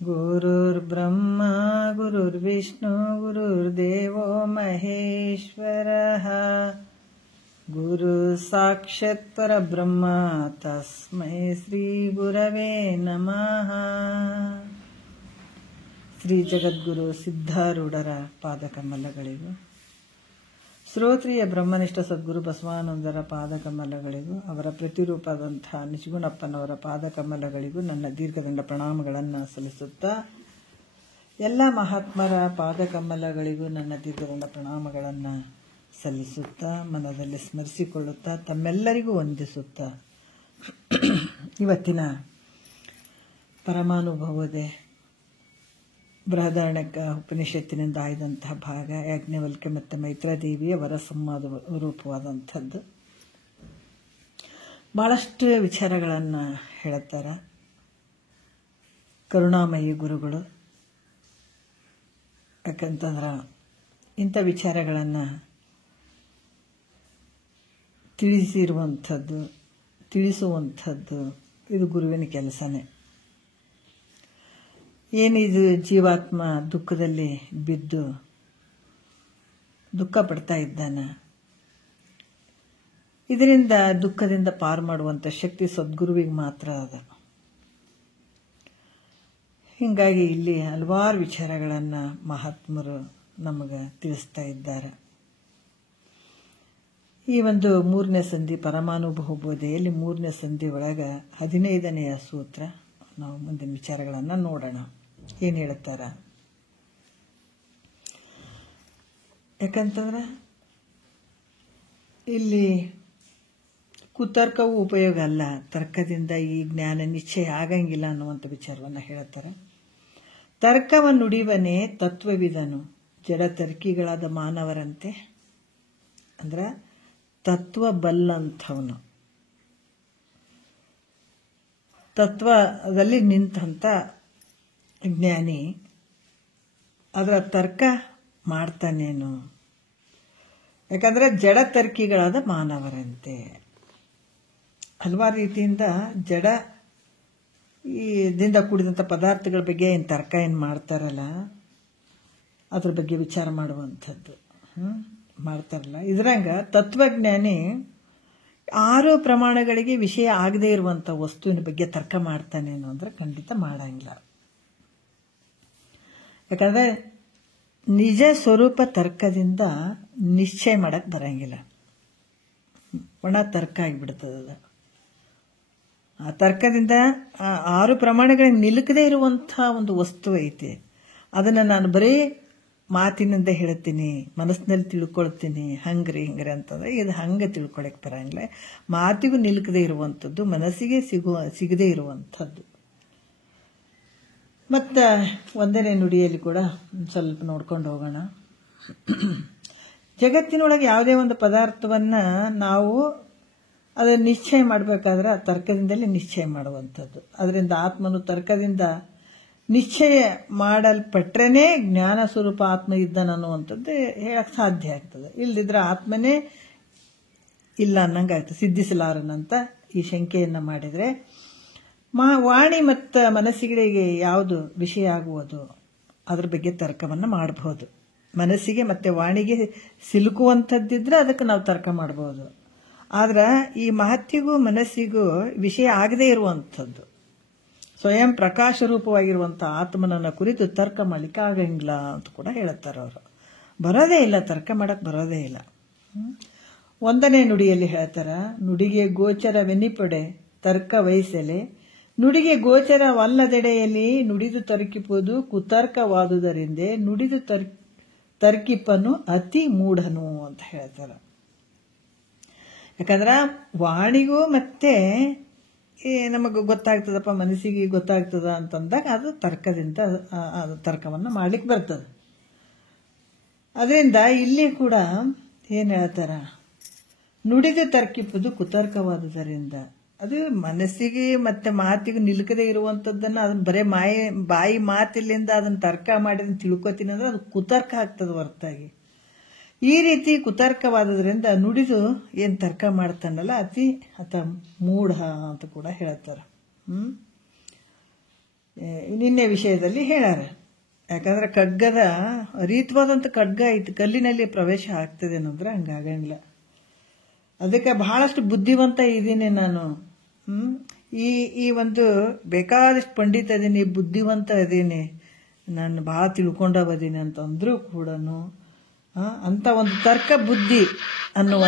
ಗುರುರ್ಬ್ರಹ್ಮ ಗುರುರ್ವಿಷ್ಣು ಗುರುರ್ದೇವೋ ಮಹೇಶ್ವರಃ ಗುರು ಸಾಕ್ಷಾತ್ ಪರಬ್ರಹ್ಮ ತಸ್ಮೈ ಶ್ರೀ ಗುರವೇ ನಮಃ. ಶ್ರೀ ಜಗದ್ಗುರು ಸಿದ್ಧಾರೂಢರ ಪಾದಕಮಲಗಳಿಗೂ, ಶ್ರೋತ್ರಿಯ ಬ್ರಹ್ಮನಿಷ್ಠ ಸದ್ಗುರು ಬಸವಾನಂದರ ಪಾದಕಮಲಗಳಿಗೂ, ಅವರ ಪ್ರತಿರೂಪದಂತಹ ನಿಜಗುಣಪ್ಪನವರ ಪಾದಕಮಲಗಳಿಗೂ ನನ್ನ ದೀರ್ಘದಂಡ ಪ್ರಣಾಮಗಳನ್ನು ಸಲ್ಲಿಸುತ್ತಾ, ಎಲ್ಲ ಮಹಾತ್ಮರ ಪಾದಕಮಲಗಳಿಗೂ ನನ್ನ ದೀರ್ಘದಂಡ ಪ್ರಣಾಮಗಳನ್ನು ಸಲ್ಲಿಸುತ್ತಾ, ಮನದಲ್ಲಿ ಸ್ಮರಿಸಿಕೊಳ್ಳುತ್ತಾ, ತಮ್ಮೆಲ್ಲರಿಗೂ ವಂದಿಸುತ್ತಾ, ಇವತ್ತಿನ ಪರಮಾನುಭವದೆ ಬೃಹದಾರಣ್ಯಕ ಉಪನಿಷತ್ತಿನಿಂದ ಆಯ್ದಂತಹ ಭಾಗ ಯಾಜ್ಞವಲ್ಕ್ಯ ಮತ್ತು ಮೈತ್ರಾದೇವಿಯ ವರ ಸಂವಾದ ರೂಪವಾದಂಥದ್ದು. ಭಾಳಷ್ಟು ವಿಚಾರಗಳನ್ನು ಹೇಳುತ್ತಾರೆ ಕರುಣಾಮಯಿ ಗುರುಗಳು. ಯಾಕಂತಂದ್ರೆ ಇಂಥ ವಿಚಾರಗಳನ್ನು ತಿಳಿಸುವಂಥದ್ದು ಇದು ಗುರುವಿನ ಕೆಲಸನೇ. ಏನಿದು ಜೀವಾತ್ಮ ದುಃಖದಲ್ಲಿ ಬಿದ್ದು ದುಃಖ ಪಡ್ತಾ ಇದ್ದಾನೆ, ಇದರಿಂದ ದುಃಖದಿಂದ ಪಾರು ಮಾಡುವಂಥ ಶಕ್ತಿ ಸದ್ಗುರುವಿಗೆ ಮಾತ್ರ ಅದ. ಹೀಗಾಗಿ ಇಲ್ಲಿ ಹಲವಾರು ವಿಚಾರಗಳನ್ನು ಮಹಾತ್ಮರು ನಮಗೆ ತಿಳಿಸ್ತಾ ಇದ್ದಾರೆ. ಈ ಒಂದು 3ನೇ ಸಂಧಿ ಪರಮಾನುಭವ ಬೋಧೆಯಲ್ಲಿ 3ನೇ ಸಂಧಿ ಒಳಗೆ 15ನೆಯ ಸೂತ್ರ. ನಾವು ಮುಂದಿನ ವಿಚಾರಗಳನ್ನು ನೋಡೋಣ. ಏನು ಹೇಳುತ್ತಾರ? ಯಾಕಂತಂದ್ರೆ ಇಲ್ಲಿ ಕುತರ್ಕವೂ ಉಪಯೋಗ ಅಲ್ಲ, ತರ್ಕದಿಂದ ಈ ಜ್ಞಾನ ನಿಶ್ಚಯ ಆಗಂಗಿಲ್ಲ ಅನ್ನುವಂಥ ವಿಚಾರವನ್ನು ಹೇಳುತ್ತಾರೆ. ತರ್ಕವನ್ನು ನುಡಿವನೇ ತತ್ವವಿದನು ಜಡ ತರ್ಕಿಗಳಾದ ಮಾನವರಂತೆ. ಅಂದ್ರೆ ತತ್ವ ಬಲ್ಲಂಥವನು, ತತ್ವದಲ್ಲಿ ನಿಂತಂಥ ಜ್ಞಾನಿ ಅದರ ತರ್ಕ ಮಾಡ್ತಾನೇನು? ಯಾಕಂದರೆ ಜಡ ತರ್ಕಿಗಳಾದ ಮಾನವರಂತೆ. ಹಲವಾರು ರೀತಿಯಿಂದ ಜಡ ದಿಂದ ಕೂಡಿದಂಥ ಪದಾರ್ಥಗಳ ಬಗ್ಗೆ ಏನು ತರ್ಕ ಏನು ಮಾಡ್ತಾರಲ್ಲ, ಅದ್ರ ಬಗ್ಗೆ ವಿಚಾರ ಮಾಡುವಂಥದ್ದು ಮಾಡ್ತಾರಲ್ಲ. ಇದ್ರಂಗ ತತ್ವಜ್ಞಾನಿ 6 ಪ್ರಮಾಣಗಳಿಗೆ ವಿಷಯ ಆಗದೇ ಇರುವಂಥ ವಸ್ತುವಿನ ಬಗ್ಗೆ ತರ್ಕ ಮಾಡ್ತಾನೇನು ಅಂದರೆ ಖಂಡಿತ ಮಾಡಂಗಿಲ್ಲ. ಯಾಕಂದರೆ ನಿಜ ಸ್ವರೂಪ ತರ್ಕದಿಂದ ನಿಶ್ಚಯ ಮಾಡಕ್ಕೆ ಬರಂಗಿಲ್ಲ, ಒಣ ತರ್ಕ ಆಗಿಬಿಡ್ತದ. ಆ ತರ್ಕದಿಂದ 6 ಪ್ರಮಾಣಗಳಿಗೆ ನಿಲುಕದೇ ಇರುವಂಥ ಒಂದು ವಸ್ತು ಐತಿ. ಅದನ್ನು ನಾನು ಬರೀ ಮಾತಿನಿಂದ ಹೇಳ್ತೀನಿ, ಮನಸ್ಸಿನಲ್ಲಿ ತಿಳ್ಕೊಳ್ತೀನಿ, ಹಂಗ್ರಿ ಅಂತಂದ್ರೆ ಇದು ಹಂಗೆ ತಿಳ್ಕೊಳಕ್ಕೆ ಬರಂಗಿಲ್ಲ. ಮಾತಿಗೂ ನಿಲುಕದೇ ಇರುವಂಥದ್ದು, ಮನಸ್ಸಿಗೆ ಸಿಗದೇ ಇರುವಂಥದ್ದು. ಮತ್ತು 1ನೇ ನುಡಿಯಲ್ಲಿ ಕೂಡ ಸ್ವಲ್ಪ ನೋಡ್ಕೊಂಡು ಹೋಗೋಣ. ಜಗತ್ತಿನೊಳಗೆ ಯಾವುದೇ ಒಂದು ಪದಾರ್ಥವನ್ನು ನಾವು ಅದನ್ನು ನಿಶ್ಚಯ ಮಾಡಬೇಕಾದ್ರೆ ಆ ತರ್ಕದಿಂದಲೇ ನಿಶ್ಚಯ ಮಾಡುವಂಥದ್ದು. ಅದರಿಂದ ಆತ್ಮನು ತರ್ಕದಿಂದ ನಿಶ್ಚಯ ಮಾಡಲ್ಪಟ್ರೇನೆ ಜ್ಞಾನ ಸ್ವರೂಪ ಆತ್ಮ ಇದ್ದಾನ ಅನ್ನುವಂಥದ್ದು ಹೇಳಕ್ಕೆ ಸಾಧ್ಯ ಆಗ್ತದೆ. ಇಲ್ಲದಿದ್ರೆ ಆತ್ಮನೇ ಇಲ್ಲ ಅನ್ನಂಗೆ ಆಗ್ತದೆ, ಸಿದ್ಧಿಸಲಾರನಂತ ಈ ಶಂಕೆಯನ್ನು ಮಾಡಿದರೆ ವಾಣಿ ಮತ್ತು ಮನಸ್ಸಿಗಳಿಗೆ ಯಾವುದು ವಿಷಯ ಆಗುವುದು ಅದ್ರ ಬಗ್ಗೆ ತರ್ಕವನ್ನು ಮಾಡಬಹುದು. ಮನಸ್ಸಿಗೆ ಮತ್ತು ವಾಣಿಗೆ ಸಿಲುಕುವಂಥದ್ದಿದ್ರೆ ಅದಕ್ಕೆ ನಾವು ತರ್ಕ ಮಾಡ್ಬೋದು. ಆದ್ರೆ ಈ ಮಹತ್ತಿಗೂ ಮನಸ್ಸಿಗೂ ವಿಷಯ ಆಗದೇ ಇರುವಂಥದ್ದು, ಸ್ವಯಂ ಪ್ರಕಾಶ ರೂಪವಾಗಿರುವಂಥ ಆತ್ಮನನ್ನು ಕುರಿತು ತರ್ಕ ಮಾಡಲಿಕ್ಕೆ ಆಗಂಗಿಲ್ಲ ಅಂತ ಕೂಡ ಹೇಳುತ್ತಾರೆ ಅವರು. ಬರೋದೇ ಇಲ್ಲ, ತರ್ಕ ಮಾಡಕ್ಕೆ ಬರೋದೇ ಇಲ್ಲ. 1ನೇ ನುಡಿಯಲ್ಲಿ ಹೇಳ್ತಾರ, ನುಡಿಗೆ ಗೋಚರವೆನಿಪಡೆ ತರ್ಕ ವಹಿಸಲೆ, ನುಡಿಗೆ ಗೋಚರವಲ್ಲದೆಡೆಯಲ್ಲಿ ನುಡಿದು ತರ್ಕಿಪುದು ಕುತರ್ಕವಾದುದರಿಂದ ನುಡಿದು ತರ್ಕಿಪನು ಅತಿ ಮೂಢನು ಅಂತ ಹೇಳ್ತಾರೆ. ಯಾಕಂದ್ರೆ ವಾಣಿಗೂ ಮತ್ತೆ ನಮಗೆ ಗೊತ್ತಾಗ್ತದಪ್ಪ, ಮನಸ್ಸಿಗೆ ಗೊತ್ತಾಗ್ತದ ಅಂತಂದಾಗ ಅದು ತರ್ಕದಿಂದ ತರ್ಕವನ್ನು ಮಾಡ್ಲಿಕ್ಕೆ ಬರ್ತದೆ. ಅದರಿಂದ ಇಲ್ಲಿ ಕೂಡ ಏನು ಹೇಳ್ತಾರ, ನುಡಿದು ತರ್ಕಿಪುದು ಕುತರ್ಕವಾದುದರಿಂದ. ಅದು ಮನಸ್ಸಿಗೆ ಮತ್ತೆ ಮಾತಿಗೆ ನಿಲುಕದೇ ಇರುವಂಥದ್ದನ್ನು ಅದನ್ನ ಬರೇ ಬಾಯಿ ಮಾತಿಲ್ಲಿಂದ ಅದನ್ನು ತರ್ಕ ಮಾಡಿ ತಿಳ್ಕೊತೀನಿ ಅಂದ್ರೆ ಅದು ಕುತರ್ಕ ಆಗ್ತದೆ ಹೊರತಾಗಿ. ಈ ರೀತಿ ಕುತರ್ಕವಾದದ್ರಿಂದ ನುಡಿದು ಏನು ತರ್ಕ ಮಾಡ್ತಾನಲ್ಲ ಆತ ಮೂಢ ಅಂತ ಕೂಡ ಹೇಳ್ತಾರೆ. ನಿನ್ನೆ ವಿಷಯದಲ್ಲಿ ಹೇಳ್ಯಾರ. ಯಾಕಂದ್ರೆ ಖಡ್ಗದ ರೀತವಾದಂಥ ಖಡ್ಗ ಐತಿ, ಕಲ್ಲಿನಲ್ಲಿ ಪ್ರವೇಶ ಆಗ್ತದೆ ಅನ್ನೋದ್ರೆ ಹಂಗಾಗಂಗಿಲ್ಲ. ಅದಕ್ಕೆ ಬಹಳಷ್ಟು ಬುದ್ಧಿವಂತ ಇದ್ದೀನಿ ನಾನು. ಈ ಒಂದು ಬೇಕಾದಷ್ಟು ಪಂಡಿತ ಇದೀನಿ, ಬುದ್ಧಿವಂತ ಇದೀನಿ, ನಾನು ಭಾಳ ತಿಳ್ಕೊಂಡವದೀನಿ ಅಂತಂದ್ರೂ ಕೂಡ ಅಂತ ಒಂದು ತರ್ಕ ಬುದ್ಧಿ ಅನ್ನುವ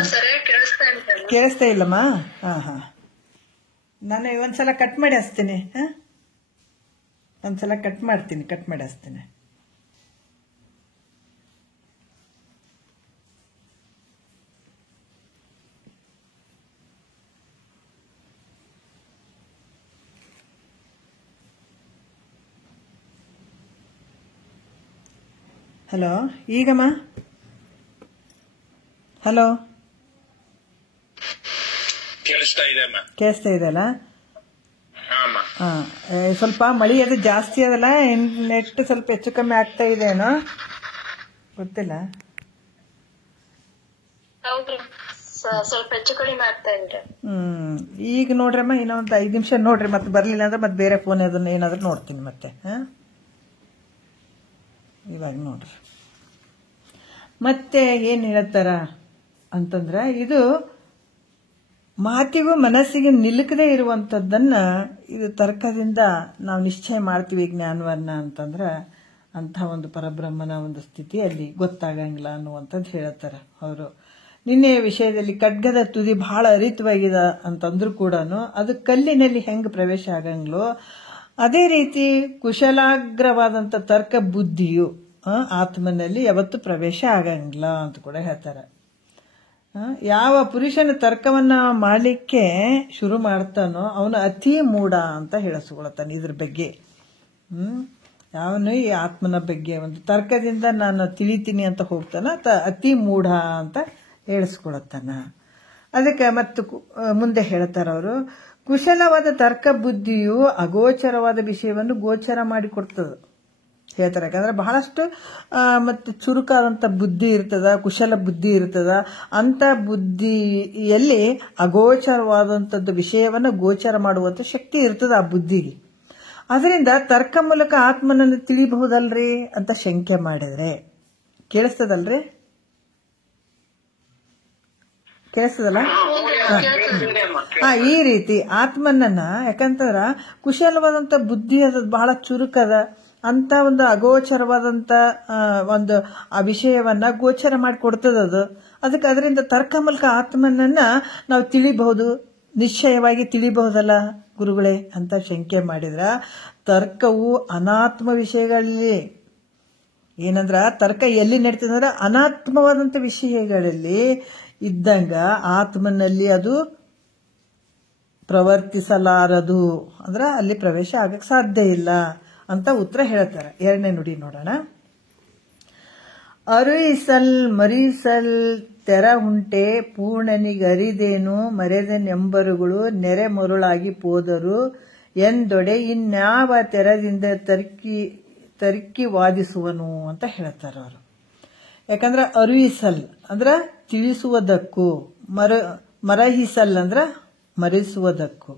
ಕೇಳಿಸ್ತಾ ಇಲ್ಲಮ್ಮ. ಹಾ ನಾನು ಒಂದ್ಸಲ ಕಟ್ ಮಾಡಿ ಹಚ್ತೀನಿ. ಒಂದ್ಸಲ ಕಟ್ ಮಾಡಿ ಹಚ್ತೀನಿ. ಹಲೋ, ಈಗಮ್ಮ ಹಲೋ ಕೇಳಿಸ್ತಾ ಇದೆಯಲ್ಲ? ಸ್ವಲ್ಪ ಮಳಿ ಅದು ಜಾಸ್ತಿ ಅದಲ್ಲ, ನೆಟ್ ಸ್ವಲ್ಪ ಹೆಚ್ಚು ಕಮ್ಮಿ ಆಗ್ತಾ ಇದೆನೋ ಗೊತ್ತಿಲ್ಲ. ಸ್ವಲ್ಪ ಹೆಚ್ಚು ಕಡಿಮೆ ಆಗ್ತಾ ಇದೆ. ಈಗ ನೋಡ್ರಮ್ಮ, ಇನ್ನೊಂದು 5 ನಿಮಿಷ ನೋಡ್ರಿ, ಮತ್ತೆ ಬರ್ಲಿಲ್ಲ ಅಂದ್ರೆ ಮತ್ತೆ ಬೇರೆ ಫೋನ್ ಅದನ್ನ ಏನಾದ್ರು ನೋಡ್ತೀನಿ ಮತ್ತೆ. ಇವಾಗ ನೋಡ್ರಿ ಮತ್ತೆ ಏನ್ ಹೇಳ್ತಾರ ಅಂತಂದ್ರೆ, ಇದು ಮಾತಿಗೂ ಮನಸ್ಸಿಗೆ ನಿಲುಕದೇ ಇರುವಂಥದ್ದನ್ನ ಇದು ತರ್ಕದಿಂದ ನಾವು ನಿಶ್ಚಯ ಮಾಡ್ತೀವಿ ಜ್ಞಾನವನ್ನ ಅಂತಂದ್ರೆ, ಅಂಥ ಒಂದು ಪರಬ್ರಹ್ಮನ ಒಂದು ಸ್ಥಿತಿ ಅಲ್ಲಿ ಗೊತ್ತಾಗಂಗಿಲ್ಲ ಅನ್ನುವಂಥದ್ದು ಹೇಳ್ತಾರೆ ಅವರು. ನಿನ್ನೆ ವಿಷಯದಲ್ಲಿ ಖಡ್ಗದ ತುದಿ ಬಹಳ ಅರಿತವಾಗಿದೆ ಅಂತಂದ್ರೂ ಕೂಡ ಅದು ಕಲ್ಲಿನಲ್ಲಿ ಹೆಂಗೆ ಪ್ರವೇಶ ಆಗಂಗ್ಲೋ ಅದೇ ರೀತಿ ಕುಶಲಾಗ್ರವಾದಂಥ ತರ್ಕ ಬುದ್ಧಿಯು ಆತ್ಮನಲ್ಲಿ ಯಾವತ್ತು ಪ್ರವೇಶ ಆಗಂಗಿಲ್ಲ ಅಂತ ಕೂಡ ಹೇಳ್ತಾರೆ. ಯಾವ ಪುರುಷನ ತರ್ಕವನ್ನ ಮಾಡಲಿಕ್ಕೆ ಶುರು ಮಾಡ್ತಾನೋ ಅವನು ಅತಿ ಮೂಢ ಅಂತ ಹೇಳಿಸ್ಕೊಳ್ತಾನೆ. ಇದ್ರ ಬಗ್ಗೆ ಯಾವನು ಈ ಆತ್ಮನ ಬಗ್ಗೆ ಒಂದು ತರ್ಕದಿಂದ ನಾನು ತಿಳಿತೀನಿ ಅಂತ ಹೋಗ್ತಾನ, ಅತಿ ಮೂಢ ಅಂತ ಹೇಳಿಸ್ಕೊಳತ್ತಾನ. ಅದಕ್ಕೆ ಮತ್ತು ಮುಂದೆ ಹೇಳ್ತಾರ ಅವರು, ಕುಶಲವಾದ ತರ್ಕ ಬುದ್ಧಿಯು ಅಗೋಚರವಾದ ವಿಷಯವನ್ನು ಗೋಚರ ಮಾಡಿಕೊಡ್ತದೆ ಹೇಳ್ತಾರೆ. ಯಾಕಂದ್ರೆ ಬಹಳಷ್ಟು ಮತ್ತೆ ಚುರುಕಾದಂಥ ಬುದ್ಧಿ ಇರ್ತದ, ಕುಶಲ ಬುದ್ಧಿ ಇರ್ತದ. ಅಂತ ಬುದ್ಧಿಯಲ್ಲಿ ಅಗೋಚರವಾದಂಥದ್ದು ವಿಷಯವನ್ನು ಗೋಚರ ಮಾಡುವಂಥ ಶಕ್ತಿ ಇರ್ತದ ಆ ಬುದ್ಧಿಗೆ. ಅದರಿಂದ ತರ್ಕ ಮೂಲಕ ಆತ್ಮನನ್ನು ತಿಳಿಬಹುದಲ್ರಿ ಅಂತ ಶಂಕೆ ಮಾಡಿದ್ರೆ ಕೇಳಿಸ್ತದಲ್ರಿ? ಕೇಳಿಸ್ತದಲ್ಲ? ಈ ರೀತಿ ಆತ್ಮನನ್ನ, ಯಾಕಂತಂದ್ರ ಕುಶಲವಾದಂತ ಬುದ್ಧಿ ಅದ, ಬಹಳ ಚುರುಕದ, ಅಂತ ಒಂದು ಅಗೋಚರವಾದಂತ ಒಂದು ಆ ವಿಷಯವನ್ನ ಗೋಚರ ಮಾಡಿಕೊಡ್ತದದು. ಅದಕ್ಕೆ ಅದರಿಂದ ತರ್ಕ ಮೂಲಕ ಆತ್ಮನನ್ನ ನಾವು ತಿಳಿಬಹುದು, ನಿಶ್ಚಯವಾಗಿ ತಿಳಿಬಹುದಲ್ಲ ಗುರುಗಳೇ ಅಂತ ಶಂಕೆ ಮಾಡಿದ್ರ, ತರ್ಕವು ಅನಾತ್ಮ ವಿಷಯಗಳಲ್ಲಿ ಏನಂದ್ರ ತರ್ಕ ಎಲ್ಲಿ ನಡೀತದಂದ್ರ ಅನಾತ್ಮವಾದಂತ ವಿಷಯಗಳಲ್ಲಿ ಇದ್ದಂಗ ಆತ್ಮನಲ್ಲಿ ಅದು ಪ್ರವರ್ತಿಸಲಾರದು, ಅಂದ್ರ ಅಲ್ಲಿ ಪ್ರವೇಶ ಆಗಕ್ಕೆ ಸಾಧ್ಯ ಇಲ್ಲ ಅಂತ ಉತ್ತರ ಹೇಳ್ತಾರೆ. 2ನೇ ನುಡಿ ನೋಡೋಣ. ಅರುಯಿಸಲ್ ಮರಿಸಲ್ ತೆರ ಉಂಟೆ ಪೂರ್ಣನಿಗರಿದೇನು ಮರೆದನೆಂಬರುಗಳು ನೆರೆ ಮರುಳಾಗಿ ಪೋದರು ಎಂದೊಡೆ ಇನ್ಯಾವ ತೆರದಿಂದ ತರ್ಕಿ ವಾದಿಸುವನು ಅಂತ ಹೇಳ್ತಾರೆ ಅವರು. ಯಾಕಂದ್ರೆ ಅರುಯಿಸಲ್ ಅಂದ್ರ ತಿಳಿಸುವುದಕ್ಕೂ, ಮರಹಿಸಲ್ ಅಂದ್ರ ಮರೆಸುವುದಕ್ಕೂ,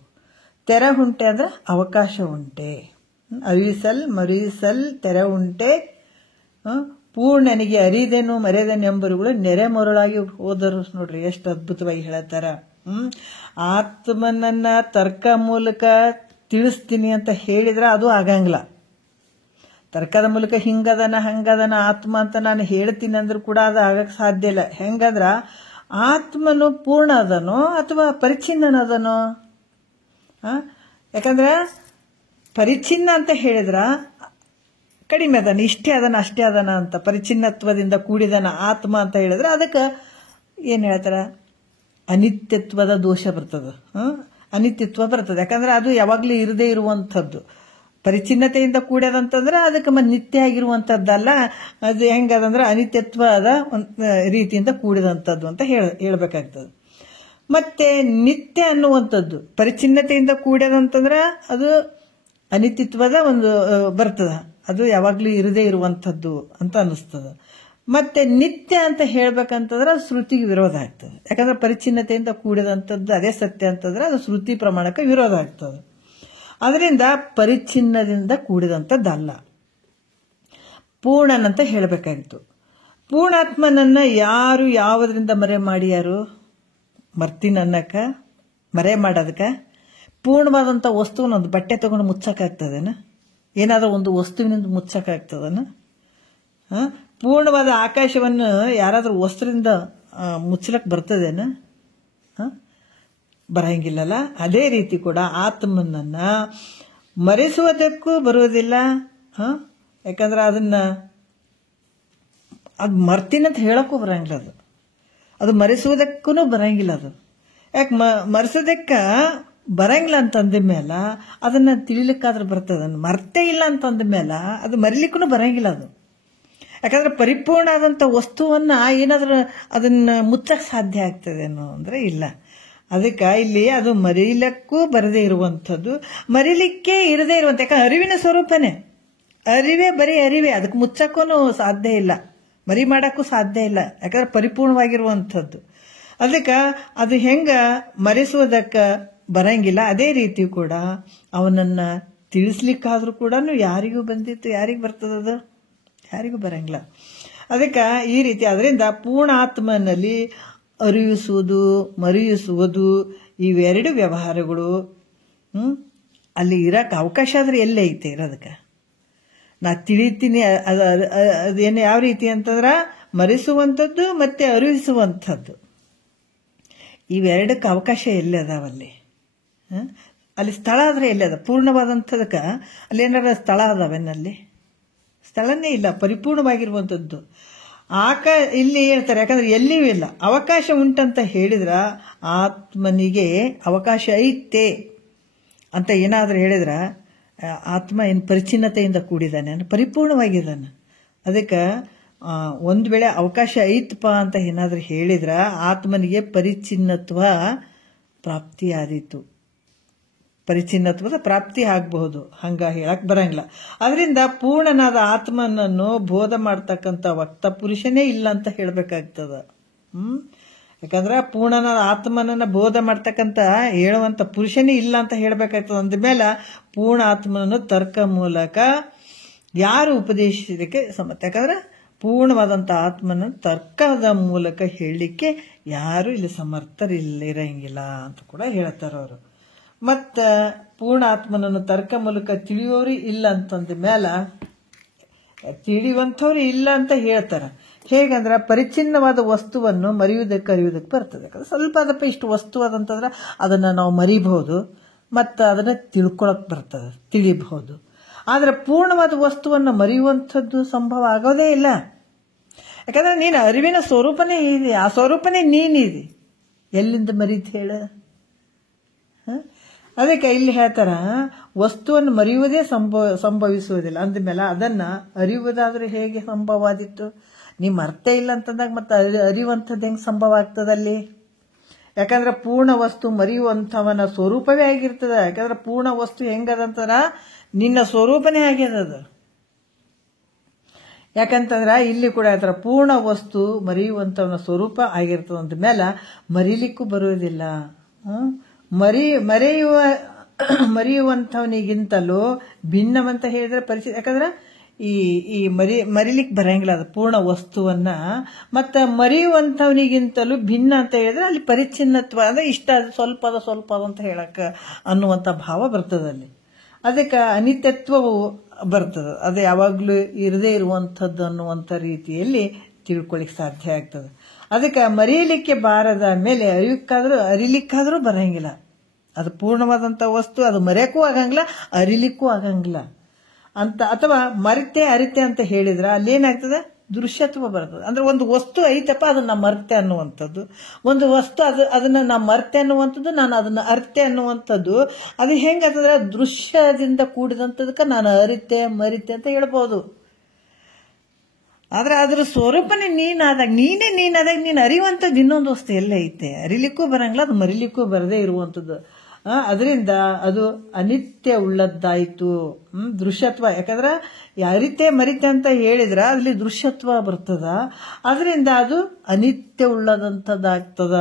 ತೆರ ಉಂಟೆ ಅಂದ್ರೆ ಅವಕಾಶ ಉಂಟೆ. ಅರಿಸಲ್ ಮರಿಸಲ್ ತೆರ ಉಂಟೆ ಪೂರ್ಣನಿಗೆ ಅರಿದೇನು ಮರೆದನೆಂಬರುಗಳು ನೆರೆ ಮರುಳಾಗಿ ಹೋದರು. ನೋಡ್ರಿ ಎಷ್ಟು ಅದ್ಭುತವಾಗಿ ಹೇಳ್ತಾರ. ಆತ್ಮನನ್ನ ತರ್ಕ ಮೂಲಕ ತಿಳಿಸ್ತೀನಿ ಅಂತ ಹೇಳಿದ್ರೆ ಅದು ಆಗಂಗಿಲ್ಲ. ತರ್ಕದ ಮೂಲಕ ಹಿಂಗದನ ಹಂಗದನ ಆತ್ಮ ಅಂತ ನಾನು ಹೇಳ್ತೀನಿ ಅಂದ್ರೂ ಕೂಡ ಅದು ಆಗಕ್ಕೆ ಸಾಧ್ಯ ಇಲ್ಲ. ಹೆಂಗಂದ್ರ ಆತ್ಮನು ಪೂರ್ಣ ಅದನೋ ಅಥವಾ ಪರಿಚ್ಛಿನ್ನನದನೋ? ಯಾಕಂದ್ರೆ ಪರಿಚ್ಛಿನ್ನ ಅಂತ ಹೇಳಿದ್ರ ಕಡಿಮೆ ಅದನ, ಇಷ್ಟೇ ಅದನ ಅಷ್ಟೇ ಅದನ ಅಂತ, ಪರಿಚ್ಛಿನ್ನತ್ವದಿಂದ ಕೂಡಿದನ ಆತ್ಮ ಅಂತ ಹೇಳಿದ್ರೆ ಅದಕ್ಕೆ ಏನ್ ಹೇಳ್ತಾರ, ಅನಿತ್ಯತ್ವದ ದೋಷ ಬರ್ತದ, ಅನಿತ್ಯತ್ವ ಬರ್ತದೆ. ಯಾಕಂದ್ರೆ ಅದು ಯಾವಾಗ್ಲೂ ಇರದೇ ಇರುವಂಥದ್ದು. ಪರಿಚ್ಛಿನ್ನತೆಯಿಂದ ಕೂಡ್ಯದಂತಂದ್ರೆ ಅದಕ್ಕೆ ನಿತ್ಯ ಆಗಿರುವಂಥದ್ದಲ್ಲ. ಅದು ಹೆಂಗದಂದ್ರೆ ಅನಿತ್ಯತ್ವದ ರೀತಿಯಿಂದ ಕೂಡಿದಂಥದ್ದು ಅಂತ ಹೇಳ್ಬೇಕಾಗ್ತದೆ. ಮತ್ತೆ ನಿತ್ಯ ಅನ್ನುವಂಥದ್ದು ಪರಿಚ್ಛಿನ್ನತೆಯಿಂದ ಕೂಡ್ಯದಂತಂದ್ರೆ ಅದು ಅನಿತ್ಯತ್ವದ ಒಂದು ಬರ್ತದ, ಅದು ಯಾವಾಗ್ಲೂ ಇರದೇ ಇರುವಂಥದ್ದು ಅಂತ ಅನಿಸ್ತದ. ಮತ್ತೆ ನಿತ್ಯ ಅಂತ ಹೇಳ್ಬೇಕಂತಂದ್ರೆ ಅದು ಶ್ರುತಿಗೆ ವಿರೋಧ ಆಗ್ತದೆ. ಯಾಕಂದ್ರೆ ಪರಿಚ್ಛಿನ್ನತೆಯಿಂದ ಕೂಡಿದಂಥದ್ದು ಅದೇ ಸತ್ಯ ಅಂತಂದ್ರೆ ಅದು ಶ್ರುತಿ ಪ್ರಮಾಣಕ್ಕೆ ವಿರೋಧ ಆಗ್ತದೆ. ಅದರಿಂದ ಪರಿಚ್ಛಿನ್ನದಿಂದ ಕೂಡಿದಂಥದ್ದಲ್ಲ, ಪೂರ್ಣನಂತ ಹೇಳಬೇಕಾಗಿತ್ತು. ಪೂರ್ಣಾತ್ಮನನ್ನ ಯಾರು ಯಾವುದರಿಂದ ಮರೆ ಮಾಡ್ಯಾರು? ಮರ್ತಿನನ್ನಕ್ಕ ಮರೆ ಮಾಡೋದಕ್ಕೆ ಪೂರ್ಣವಾದಂಥ ವಸ್ತುವನ್ನ ಒಂದು ಬಟ್ಟೆ ತಗೊಂಡು ಮುಚ್ಚಕ್ಕಾಗ್ತದೇನ? ಏನಾದರೂ ಒಂದು ವಸ್ತುವಿನಿಂದ ಮುಚ್ಚಕ್ಕಾಗ್ತದನ? ಪೂರ್ಣವಾದ ಆಕಾಶವನ್ನು ಯಾರಾದರೂ ವಸ್ತ್ರದಿಂದ ಮುಚ್ಚಲಕ್ಕೆ ಬರ್ತದೇನ? ಬರಂಗಿಲ್ಲಲ್ಲ. ಅದೇ ರೀತಿ ಕೂಡ ಆತ್ಮನನ್ನ ಮರೆಸುವುದಕ್ಕೂ ಬರುವುದಿಲ್ಲ. ಯಾಕಂದ್ರೆ ಅದು ಮರ್ತಿನಂತ ಹೇಳಕ್ಕೂ ಬರಂಗಿಲ್ಲ, ಅದು ಮರೆಸುವುದಕ್ಕೂ ಬರಂಗಿಲ್ಲ. ಅದು ಯಾಕೆ ಮರೆಸೋದಕ್ಕೆ ಬರಂಗಿಲ್ಲ ಅಂತಂದ ಮೇಲೆ ಅದನ್ನ ತಿಳಿಲಿಕ್ಕಾದ್ರೂ ಬರ್ತದೆ. ಮರ್ತೇ ಇಲ್ಲ ಅಂತಂದ ಮೇಲೆ ಅದು ಮರಿಲಿಕ್ಕೂ ಬರಂಗಿಲ್ಲ. ಅದು ಯಾಕಂದ್ರೆ ಪರಿಪೂರ್ಣ ಆದಂಥ ವಸ್ತುವನ್ನ ಏನಾದ್ರೂ ಅದನ್ನ ಮುಚ್ಚಕ್ಕೆ ಸಾಧ್ಯ ಆಗ್ತದೇನೋ ಅಂದ್ರೆ ಇಲ್ಲ. ಅದಕ್ಕೆ ಇಲ್ಲಿ ಅದು ಮರೀಲಿಕ್ಕೂ ಬರದೇ ಇರುವಂಥದ್ದು, ಮರಿಲಿಕ್ಕೆ ಇರದೇ ಇರುವಂಥ, ಯಾಕಂದ್ರೆ ಅರಿವಿನ ಸ್ವರೂಪನೇ, ಅರಿವೇ ಬರೀ ಅರಿವೇ, ಅದಕ್ಕೆ ಮುಚ್ಚಕ್ಕೂ ಸಾಧ್ಯ ಇಲ್ಲ, ಮರಿ ಮಾಡೋಕ್ಕೂ ಸಾಧ್ಯ ಇಲ್ಲ, ಯಾಕಂದ್ರೆ ಪರಿಪೂರ್ಣವಾಗಿರುವಂಥದ್ದು. ಅದಕ್ಕೆ ಅದು ಹೆಂಗ ಮರೆಸುವುದಕ್ಕೆ ಬರಂಗಿಲ್ಲ, ಅದೇ ರೀತಿ ಕೂಡ ಅವನನ್ನ ತಿಳಿಸ್ಲಿಕ್ಕಾದ್ರೂ ಕೂಡ ಯಾರಿಗೂ ಬಂದಿತ್ತು, ಯಾರಿಗೂ ಬರ್ತದದು? ಯಾರಿಗೂ ಬರಂಗಿಲ್ಲ. ಅದಕ್ಕೆ ಈ ರೀತಿ ಅದರಿಂದ ಪೂರ್ಣ ಆತ್ಮನಲ್ಲಿ ಅರಿವಿಸುವುದು ಮರೆಯಿಸುವುದು ಇವೆರಡು ವ್ಯವಹಾರಗಳು ಅಲ್ಲಿ ಇರಕ್ಕೆ ಅವಕಾಶ ಆದ್ರೆ ಎಲ್ಲೇ ಐತೆ ಇರೋದಕ್ಕೆ. ನಾ ತಿಳಿತೀನಿ ಅದೇನು ಯಾವ ರೀತಿ ಅಂತಂದ್ರೆ ಮರೆಸುವಂಥದ್ದು ಮತ್ತೆ ಅರಿವಿಸುವಂಥದ್ದು, ಇವೆರಡಕ್ಕೆ ಅವಕಾಶ ಎಲ್ಲಿ ಅದಾವಲ್ಲಿ? ಅಲ್ಲಿ ಸ್ಥಳ ಆದ್ರೆ ಎಲ್ಲಿ ಅದ? ಪೂರ್ಣವಾದಂಥದಕ್ಕೆ ಅಲ್ಲಿ ಏನಾರ ಸ್ಥಳ ಅದಾವೇನಲ್ಲಿ? ಸ್ಥಳನೇ ಇಲ್ಲ, ಪರಿಪೂರ್ಣವಾಗಿರುವಂಥದ್ದು. ಇಲ್ಲಿ ಹೇಳ್ತಾರೆ, ಯಾಕಂದ್ರೆ ಎಲ್ಲಿಯೂ ಇಲ್ಲ. ಅವಕಾಶ ಉಂಟಂತ ಹೇಳಿದ್ರ ಆತ್ಮನಿಗೆ ಅವಕಾಶ ಐತೆ ಅಂತ ಏನಾದರೂ ಹೇಳಿದ್ರ ಆತ್ಮ ಏನು ಪರಿಚ್ಛಿನ್ನತೆಯಿಂದ ಕೂಡಿದಾನೆ, ಪರಿಪೂರ್ಣವಾಗಿದ್ದಾನೆ. ಅದಕ್ಕೆ ಒಂದು ವೇಳೆ ಅವಕಾಶ ಐತಪ್ಪ ಅಂತ ಏನಾದರೂ ಹೇಳಿದ್ರ ಆತ್ಮನಿಗೆ ಪರಿಚ್ಛಿನ್ನತ್ವ ಪ್ರಾಪ್ತಿಯಾದೀತು, ಪರಿಚ್ಛಿನ್ನತ್ವದ ಪ್ರಾಪ್ತಿ ಆಗಬಹುದು, ಹಂಗ ಹೇಳಕ್ ಬರಂಗಿಲ್ಲ. ಅದರಿಂದ ಪೂರ್ಣನಾದ ಆತ್ಮನನ್ನು ಬೋಧ ಮಾಡ್ತಕ್ಕಂಥ ವಕ್ತ ಪುರುಷನೇ ಇಲ್ಲ ಅಂತ ಹೇಳ್ಬೇಕಾಗ್ತದ. ಯಾಕಂದ್ರೆ ಪೂರ್ಣನಾದ ಆತ್ಮನನ್ನ ಬೋಧ ಮಾಡ್ತಕ್ಕಂಥ ಹೇಳುವಂತ ಪುರುಷನೇ ಇಲ್ಲ ಅಂತ ಹೇಳ್ಬೇಕಾಗ್ತದ. ಅಂದ್ಮೇಲೆ ಪೂರ್ಣ ಆತ್ಮನನ್ನು ತರ್ಕ ಮೂಲಕ ಯಾರು ಉಪದೇಶಿಸಲಿಕ್ಕೆ ಸಮರ್ಥ? ಯಾಕಂದ್ರೆ ಪೂರ್ಣವಾದಂಥ ಆತ್ಮನ ತರ್ಕದ ಮೂಲಕ ಹೇಳಲಿಕ್ಕೆ ಯಾರು ಇಲ್ಲಿ ಸಮರ್ಥರಿರಂಗಿಲ್ಲ ಅಂತ ಕೂಡ ಹೇಳ್ತಾರ ಅವರು. ಮತ್ತ ಪೂರ್ಣ ಆತ್ಮನನ್ನು ತರ್ಕ ಮೂಲಕ ತಿಳಿಯೋರು ಇಲ್ಲ ಅಂತಂದ ಮೇಲೆ ತಿಳಿಯುವಂಥವ್ರು ಇಲ್ಲ ಅಂತ ಹೇಳ್ತಾರ. ಹೇಗಂದ್ರೆ ಪರಿಚ್ಛಿನ್ನವಾದ ವಸ್ತುವನ್ನು ಮರೆಯುವುದಕ್ಕೆ ಅರಿಯುವುದಕ್ಕೆ ಬರ್ತದೆ. ಯಾಕಂದ್ರೆ ಸ್ವಲ್ಪ ಅದಪ್ಪ ಇಷ್ಟು ವಸ್ತು ಅದಂತಂದ್ರೆ ಅದನ್ನ ನಾವು ಮರಿಬಹುದು, ಮತ್ತು ಅದನ್ನ ತಿಳ್ಕೊಳಕ್ ಬರ್ತದೆ, ತಿಳಿಬಹುದು. ಆದ್ರೆ ಪೂರ್ಣವಾದ ವಸ್ತುವನ್ನು ಮರೆಯುವಂಥದ್ದು ಸಂಭವ ಆಗೋದೇ ಇಲ್ಲ. ಯಾಕಂದ್ರೆ ನೀನು ಅರಿವಿನ ಸ್ವರೂಪನೇ ಇದೆ, ಆ ಸ್ವರೂಪನೇ ನೀನಿದೆ, ಎಲ್ಲಿಂದ ಮರೀತಿ ಹೇಳ? ಅದಕ್ಕೆ ಇಲ್ಲಿ ಹೇಳ್ತಾರ ವಸ್ತುವನ್ನು ಮರೆಯುವುದೇ ಸಂಭವಿಸುವುದಿಲ್ಲ ಅಂದಮೇಲೆ ಅದನ್ನ ಅರಿಯುವುದಾದ್ರೆ ಹೇಗೆ ಸಂಭವ ಆದಿತ್ತು? ನೀವು ಅರ್ಥ ಇಲ್ಲ ಅಂತಂದಾಗ ಮತ್ತೆ ಅರಿಯುವಂಥದ್ದು ಹೆಂಗೆ ಸಂಭವ ಆಗ್ತದಲ್ಲಿ? ಯಾಕಂದ್ರೆ ಪೂರ್ಣ ವಸ್ತು ಮರೆಯುವಂಥವನ ಸ್ವರೂಪವೇ ಆಗಿರ್ತದ. ಯಾಕಂದ್ರೆ ಪೂರ್ಣ ವಸ್ತು ಹೆಂಗದಂತಾರ ನಿನ್ನ ಸ್ವರೂಪನೇ ಆಗ್ಯದ. ಯಾಕಂತಂದ್ರ ಇಲ್ಲಿ ಕೂಡ ಹೇಳ್ತಾರ ಪೂರ್ಣ ವಸ್ತು ಮರೆಯುವಂಥವನ ಸ್ವರೂಪ ಆಗಿರ್ತದ ಅಂದ ಮೇಲೆ ಮರೀಲಿಕ್ಕೂ ಬರುವುದಿಲ್ಲ. ಮರೆಯುವಂಥವನಿಗಿಂತಲೂ ಭಿನ್ನವಂತ ಹೇಳಿದ್ರೆ ಪರಿಚಯ. ಯಾಕಂದ್ರೆ ಈ ಮರಿಲಿಕ್ಕೆ ಬರಂಗಿಲ್ಲ ಅದು ಪೂರ್ಣ ವಸ್ತುವನ್ನ. ಮತ್ತ ಮರೆಯುವಂಥವನಿಗಿಂತಲೂ ಭಿನ್ನ ಅಂತ ಹೇಳಿದ್ರೆ ಅಲ್ಲಿ ಪರಿಚ್ಛಿನ್ನತ್ವ ಅಂದ್ರೆ ಇಷ್ಟ ಸ್ವಲ್ಪ ಅದ ಅಂತ ಹೇಳಕ್ಕ ಅನ್ನುವಂಥ ಭಾವ ಬರ್ತದೆ ಅಲ್ಲಿ. ಅದಕ್ಕೆ ಅನಿತ್ಯತ್ವವು ಬರ್ತದೆ. ಅದು ಯಾವಾಗಲೂ ಇರದೇ ಇರುವಂಥದ್ದು ಅನ್ನುವಂಥ ರೀತಿಯಲ್ಲಿ ತಿಳ್ಕೊಳ್ಳಿಕ್ಕೆ ಸಾಧ್ಯ ಆಗ್ತದೆ. ಅದಕ್ಕೆ ಮರೆಯಲಿಕ್ಕೆ ಬಾರದ ಮೇಲೆ ಅರಿಲಿಕ್ಕಾದ್ರೂ ಬರಂಗಿಲ್ಲ. ಅದು ಪೂರ್ಣವಾದಂಥ ವಸ್ತು, ಅದು ಮರೆಯಕ್ಕೂ ಆಗಂಗಿಲ್ಲ, ಅರಿಲಿಕ್ಕೂ ಆಗಂಗಿಲ್ಲ ಅಂತ. ಅಥವಾ ಅರಿತೆ ಅಂತ ಹೇಳಿದ್ರೆ ಅಲ್ಲೇನಾಗ್ತದೆ? ದೃಶ್ಯತ್ವ ಬರ್ತದೆ. ಅಂದ್ರೆ ಒಂದು ವಸ್ತು ಐತಪ್ಪ ಅದನ್ನ ಮರ್ತೆ ಅನ್ನುವಂಥದ್ದು, ಒಂದು ವಸ್ತು ಅದನ್ನ ನಾ ಮರ್ತೆ ಅನ್ನುವಂಥದ್ದು, ನಾನು ಅದನ್ನ ಅರ್ತೆ ಅನ್ನುವಂಥದ್ದು. ಅದು ಹೆಂಗಾಗ್ತದೆ? ದೃಶ್ಯದಿಂದ ಕೂಡಿದಂಥದಕ್ಕೆ ನಾನು ಅರಿತೆ ಮರಿತೆ ಅಂತ ಹೇಳ್ಬೋದು. ಆದ್ರೆ ಅದ್ರ ಸ್ವರೂಪನೇ ನೀನಾದಾಗ ನೀನು ಅರಿಯುವಂಥದ್ದು ಇನ್ನೊಂದು ವಸ್ತು ಎಲ್ಲ ಐತೆ, ಅರಿಲಿಕ್ಕೂ ಬರಂಗಿಲ್ಲ, ಅದು ಮರಿಲಿಕ್ಕೂ ಬರದೇ ಇರುವಂಥದ್ದು. ಅದರಿಂದ ಅದು ಅನಿತ್ಯ ಉಳ್ಳದ್ದಾಯಿತು. ದೃಶ್ಯತ್ವ, ಯಾಕಂದ್ರೆ ಅರಿತೆ ಮರಿತೆ ಅಂತ ಹೇಳಿದ್ರೆ ಅಲ್ಲಿ ದೃಶ್ಯತ್ವ ಬರ್ತದ, ಅದರಿಂದ ಅದು ಅನಿತ್ಯ ಉಳ್ಳದಂಥದ್ದಾಗ್ತದ.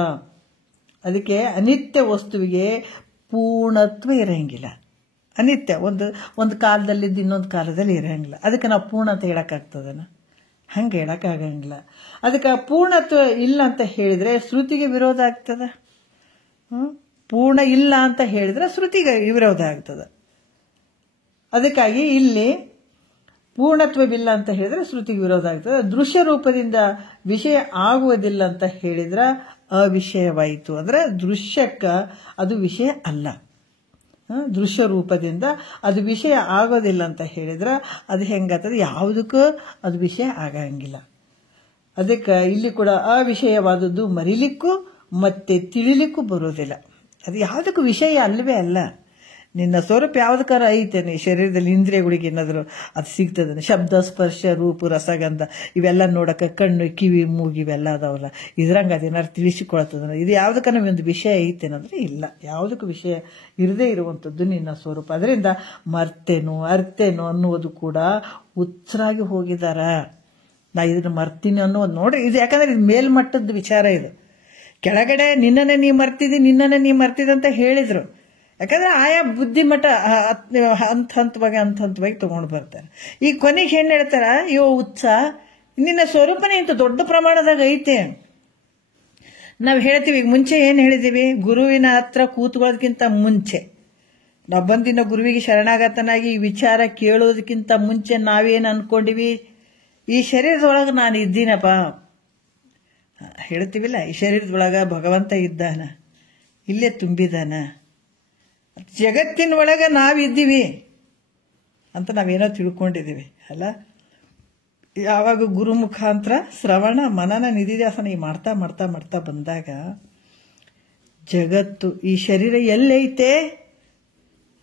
ಅದಕ್ಕೆ ಅನಿತ್ಯ ವಸ್ತುವಿಗೆ ಪೂರ್ಣತ್ವ ಇರಂಗಿಲ್ಲ. ಅನಿತ್ಯ ಒಂದು ಕಾಲದಲ್ಲಿದ್ದು ಇನ್ನೊಂದು ಕಾಲದಲ್ಲಿ ಇರಂಗಿಲ್ಲ. ಅದಕ್ಕೆ ನಾವು ಪೂರ್ಣತೆ ಹೇಳಕ್ಕಾಗ್ತದನ? ಹಂಗೆ ಹೇಳಕ್ಕಾಗಂಗಿಲ್ಲ. ಅದಕ್ಕೆ ಪೂರ್ಣತ್ವ ಇಲ್ಲ ಅಂತ ಹೇಳಿದ್ರೆ ಶ್ರುತಿಗೆ ವಿರೋಧ ಆಗ್ತದ. ಪೂರ್ಣ ಇಲ್ಲ ಅಂತ ಹೇಳಿದ್ರೆ ಶ್ರುತಿಗೆ ವಿರೋಧ ಆಗ್ತದೆ. ಅದಕ್ಕಾಗಿ ಇಲ್ಲಿ ಪೂರ್ಣತ್ವವಿಲ್ಲ ಅಂತ ಹೇಳಿದ್ರೆ ಶ್ರುತಿಗೆ ವಿರೋಧ ಆಗ್ತದೆ. ದೃಶ್ಯ ರೂಪದಿಂದ ವಿಷಯ ಆಗುವುದಿಲ್ಲ ಅಂತ ಹೇಳಿದ್ರೆ ಅವಿಷಯವಾಯಿತು. ಅಂದ್ರೆ ದೃಶ್ಯಕ್ಕ ಅದು ವಿಷಯ ಅಲ್ಲ. ದೃಶ್ಯ ರೂಪದಿಂದ ಅದು ವಿಷಯ ಆಗೋದಿಲ್ಲ ಅಂತ ಹೇಳಿದ್ರೆ ಅದು ಹೆಂಗಾಗ್ತದೆ? ಯಾವುದಕ್ಕೂ ಅದು ವಿಷಯ ಆಗಂಗಿಲ್ಲ. ಅದಕ್ಕೆ ಇಲ್ಲಿ ಕೂಡ ಅವಿಷಯವಾದದ್ದು ಮರಿಲಿಕ್ಕೂ ಮತ್ತೆ ತಿಳಿಲಿಕ್ಕೂ ಬರೋದಿಲ್ಲ. ಅದು ಯಾವುದಕ್ಕೂ ವಿಷಯ ಅಲ್ಲವೇ ಅಲ್ಲ. ನಿನ್ನ ಸ್ವರೂಪ ಯಾವ್ದಕ್ಕಾರ ಐತೇನೆ ಶರೀರದಲ್ಲಿ, ಇಂದ್ರಿಯಗಳಿಗೆ ಏನಾದರೂ ಅದು ಸಿಗ್ತದೆ. ಶಬ್ದ, ಸ್ಪರ್ಶ, ರೂಪ, ರಸಗಂಧ ಇವೆಲ್ಲ ನೋಡಕ್ಕೆ ಕಣ್ಣು, ಕಿವಿ, ಮೂಗು ಇವೆಲ್ಲ ಅದಾವಲ್ಲ, ಇದ್ರಂಗೆ ಅದೇನಾದ್ರು ತಿಳಿಸಿಕೊಳ್ತದ? ಇದು ಯಾವುದಕ್ಕ ಒಂದು ವಿಷಯ ಐತೇನಂದ್ರೆ ಇಲ್ಲ. ಯಾವುದಕ್ಕೂ ವಿಷಯ ಇರದೇ ಇರುವಂಥದ್ದು ನಿನ್ನ ಸ್ವರೂಪ. ಅದರಿಂದ ಮರ್ತೇನೋ ಅರ್ತೇನೋ ಅನ್ನುವುದು ಕೂಡ ಹುಚ್ಚರಾಗಿ ಹೋಗಿದಾರ. ನಾ ಇದನ್ನು ಮರ್ತೀನಿ ಅನ್ನೋದು ನೋಡ್ರಿ, ಇದು ಯಾಕಂದ್ರೆ ಇದು ಮೇಲ್ಮಟ್ಟದ ವಿಚಾರ. ಇದು ಕೆಳಗಡೆ ನಿನ್ನನ್ನೇ ನೀ ಮರ್ತಿದೆ ಅಂತ ಹೇಳಿದ್ರು. ಯಾಕಂದ್ರೆ ಆಯಾ ಬುದ್ಧಿಮಟ್ಟ ಹಂತ ಹಂತವಾಗಿ ತಗೊಂಡು ಬರ್ತಾರೆ. ಈ ಕೊನೆಗೆ ಏನ್ ಹೇಳ್ತಾರ? ಇವ ಹುಚ್ಚ, ನಿನ್ನ ಸ್ವರೂಪನೇ ಇಂತ ದೊಡ್ಡ ಪ್ರಮಾಣದಾಗ ಐತೆ. ನಾವು ಹೇಳ್ತೀವಿ, ಈಗ ಮುಂಚೆ ಏನ್ ಹೇಳಿದೀವಿ? ಗುರುವಿನ ಹತ್ರ ಕೂತ್ಕೊಳ್ಳೋದಕ್ಕಿಂತ ಮುಂಚೆ, ನಾವು ಬಂದಿನ ಗುರುವಿಗೆ ಶರಣಾಗತನಾಗಿ ಈ ವಿಚಾರ ಕೇಳೋದಕ್ಕಿಂತ ಮುಂಚೆ ನಾವೇನು ಅನ್ಕೊಂಡಿವಿ? ಈ ಶರೀರದೊಳಗೆ ನಾನು ಇದ್ದೀನಪ್ಪ ಹೇಳ್ತೀವಿಲ್ಲ, ಈ ಶರೀರದೊಳಗ ಭಗವಂತ ಇದ್ದಾನ, ಇಲ್ಲೇ ತುಂಬಿದಾನ, ಜಗತ್ತಿನ ಒಳಗೆ ನಾವಿದ್ದೀವಿ ಅಂತ ನಾವೇನೋ ತಿಳ್ಕೊಂಡಿದ್ದೀವಿ ಅಲ್ಲ. ಯಾವಾಗ ಗುರು ಮುಖಾಂತರ ಶ್ರವಣ ಮನನ ನಿಧಿಧ್ಯಾಸನ ಈ ಮಾಡ್ತಾ ಮಾಡ್ತಾ ಮಾಡ್ತಾ ಬಂದಾಗ ಜಗತ್ತು, ಈ ಶರೀರ ಎಲ್ಲೈತೆ?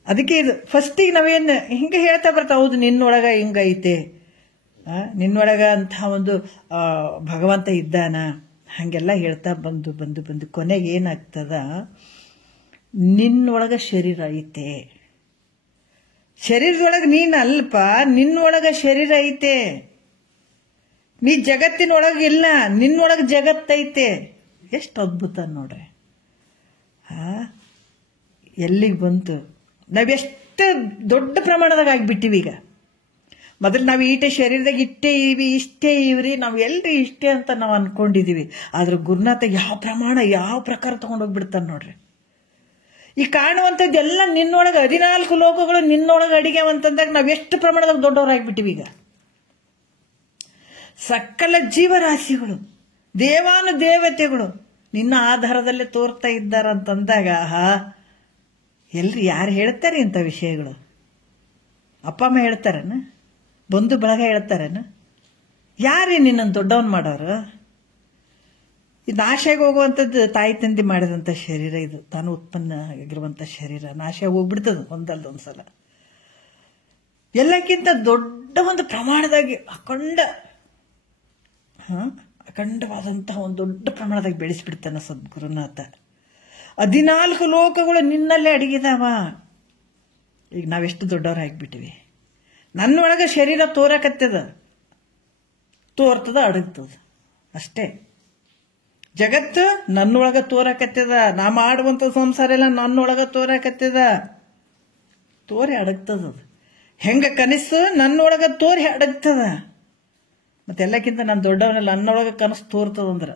ಅದಕ್ಕೆ ಇದು ಫಸ್ಟಿಗೆ ನಾವೇನು ಹಿಂಗೆ ಹೇಳ್ತಾ ಬರ್ತಾ, ಹೌದು ನಿನ್ನೊಳಗ ಹಿಂಗೈತೆ, ನಿನ್ನೊಳಗ ಅಂತ ಒಂದು ಭಗವಂತ ಇದ್ದಾನ, ಹಾಗೆಲ್ಲ ಹೇಳ್ತಾ ಬಂದು ಬಂದು ಬಂದು ಕೊನೆಗೆ ಏನಾಗ್ತದ? ನಿನ್ನೊಳಗ ಶರೀರ ಐತೆ. ಶರೀರದೊಳಗೆ ನೀನು ಅಲ್ಪ, ನಿನ್ನೊಳಗ ಶರೀರ ಐತೆ. ನೀ ಜಗತ್ತಿನೊಳಗೆ ಇಲ್ಲ, ನಿನ್ನೊಳಗೆ ಜಗತ್ತೈತೆ. ಎಷ್ಟು ಅದ್ಭುತ ನೋಡ್ರಿ. ಎಲ್ಲಿಗೆ ಬಂತು? ನಾವೆಷ್ಟು ದೊಡ್ಡ ಪ್ರಮಾಣದಾಗ ಆಗಿಬಿಟ್ಟಿವಿ. ಈಗ ಮೊದಲು ನಾವು ಈಟೆ ಶರೀರದಾಗ ಇಷ್ಟೇ ಇವ್ರಿ, ನಾವು ಎಲ್ರಿ ಇಷ್ಟೇ ಅಂತ ನಾವು ಅನ್ಕೊಂಡಿದೀವಿ. ಆದ್ರೆ ಗುರುನಾಥ ಯಾವ ಪ್ರಮಾಣ ಯಾವ ಪ್ರಕಾರ ತಗೊಂಡೋಗ್ಬಿಡ್ತಾನೆ ನೋಡ್ರಿ. ಈ ಕಾಣುವಂಥದ್ದೆಲ್ಲ ನಿನ್ನೊಳಗೆ 14 ಲೋಕಗಳು ನಿನ್ನೊಳಗೆ ಅಡಿಗೆ ಅಂತಂದಾಗ ನಾವು ಎಷ್ಟು ಪ್ರಮಾಣದಾಗ ದೊಡ್ಡವರಾಗ್ಬಿಟ್ಟಿವಿ. ಈಗ ಸಕಲ ಜೀವರಾಶಿಗಳು, ದೇವಾನು ದೇವತೆಗಳು ನಿನ್ನ ಆಧಾರದಲ್ಲೇ ತೋರ್ತಾ ಇದ್ದಾರಂತಂದಾಗ ಎಲ್ರಿ ಯಾರು ಹೇಳ್ತಾರೆ ಇಂಥ ವಿಷಯಗಳು? ಅಪ್ಪ ಅಮ್ಮ ಹೇಳ್ತಾರನ? ಬಂಧು ಬಳಗ ಹೇಳ್ತಾರನ? ಯಾರೇ ನಿನ್ನನ್ನು ದೊಡ್ಡವನ್ ಮಾಡೋರು? ಇದು ನಾಶಕ್ಕೆ ಹೋಗುವಂಥದ್ದು ತಾಯಿ ತಂದೆ ಮಾಡಿದಂಥ ಶರೀರ. ಇದು ತಾನು ಉತ್ಪನ್ನ ಆಗಿರುವಂಥ ಶರೀರ ನಾಶ ಹೋಗ್ಬಿಡ್ತದೆ ಒಂದಲ್ದೊಂದ್ಸಲ. ಎಲ್ಲಕ್ಕಿಂತ ದೊಡ್ಡ ಒಂದು ಪ್ರಮಾಣದಾಗಿ ಅಖಂಡವಾದಂತಹ ಒಂದು ದೊಡ್ಡ ಪ್ರಮಾಣದಾಗ ಬೆಳೆಸಿಬಿಡ್ತಾನೆ ಸದ್ಗುರುನಾಥ. 14 ಲೋಕಗಳು ನಿನ್ನಲ್ಲೇ ಅಡಗಿದಾವ. ಈಗ ನಾವೆಷ್ಟು ದೊಡ್ಡವರಾಗಿಬಿಟ್ಟಿವಿ. ನನ್ನೊಳಗೆ ಶರೀರ ತೋರಕತ್ತದ, ತೋರ್ತದ, ಅಡಗ್ತದ ಅಷ್ಟೇ. ಜಗತ್ತು ನನ್ನೊಳಗ ತೋರಕತ್ತದ, ನಾ ಮಾಡುವಂಥ ಸಂಸಾರ ಎಲ್ಲ ನನ್ನೊಳಗ ತೋರಕತ್ತದ, ತೋರಿ ಅಡಗ್ತದ. ಹೆಂಗ ಕನಸು ನನ್ನೊಳಗ ತೋರಿ ಅಡಗ್ತದ. ಮತ್ತೆಲ್ಲಕ್ಕಿಂತ ನಾನು ದೊಡ್ಡವನಲ್ಲ, ನನ್ನೊಳಗ ಕನಸು ತೋರ್ತದಂದ್ರ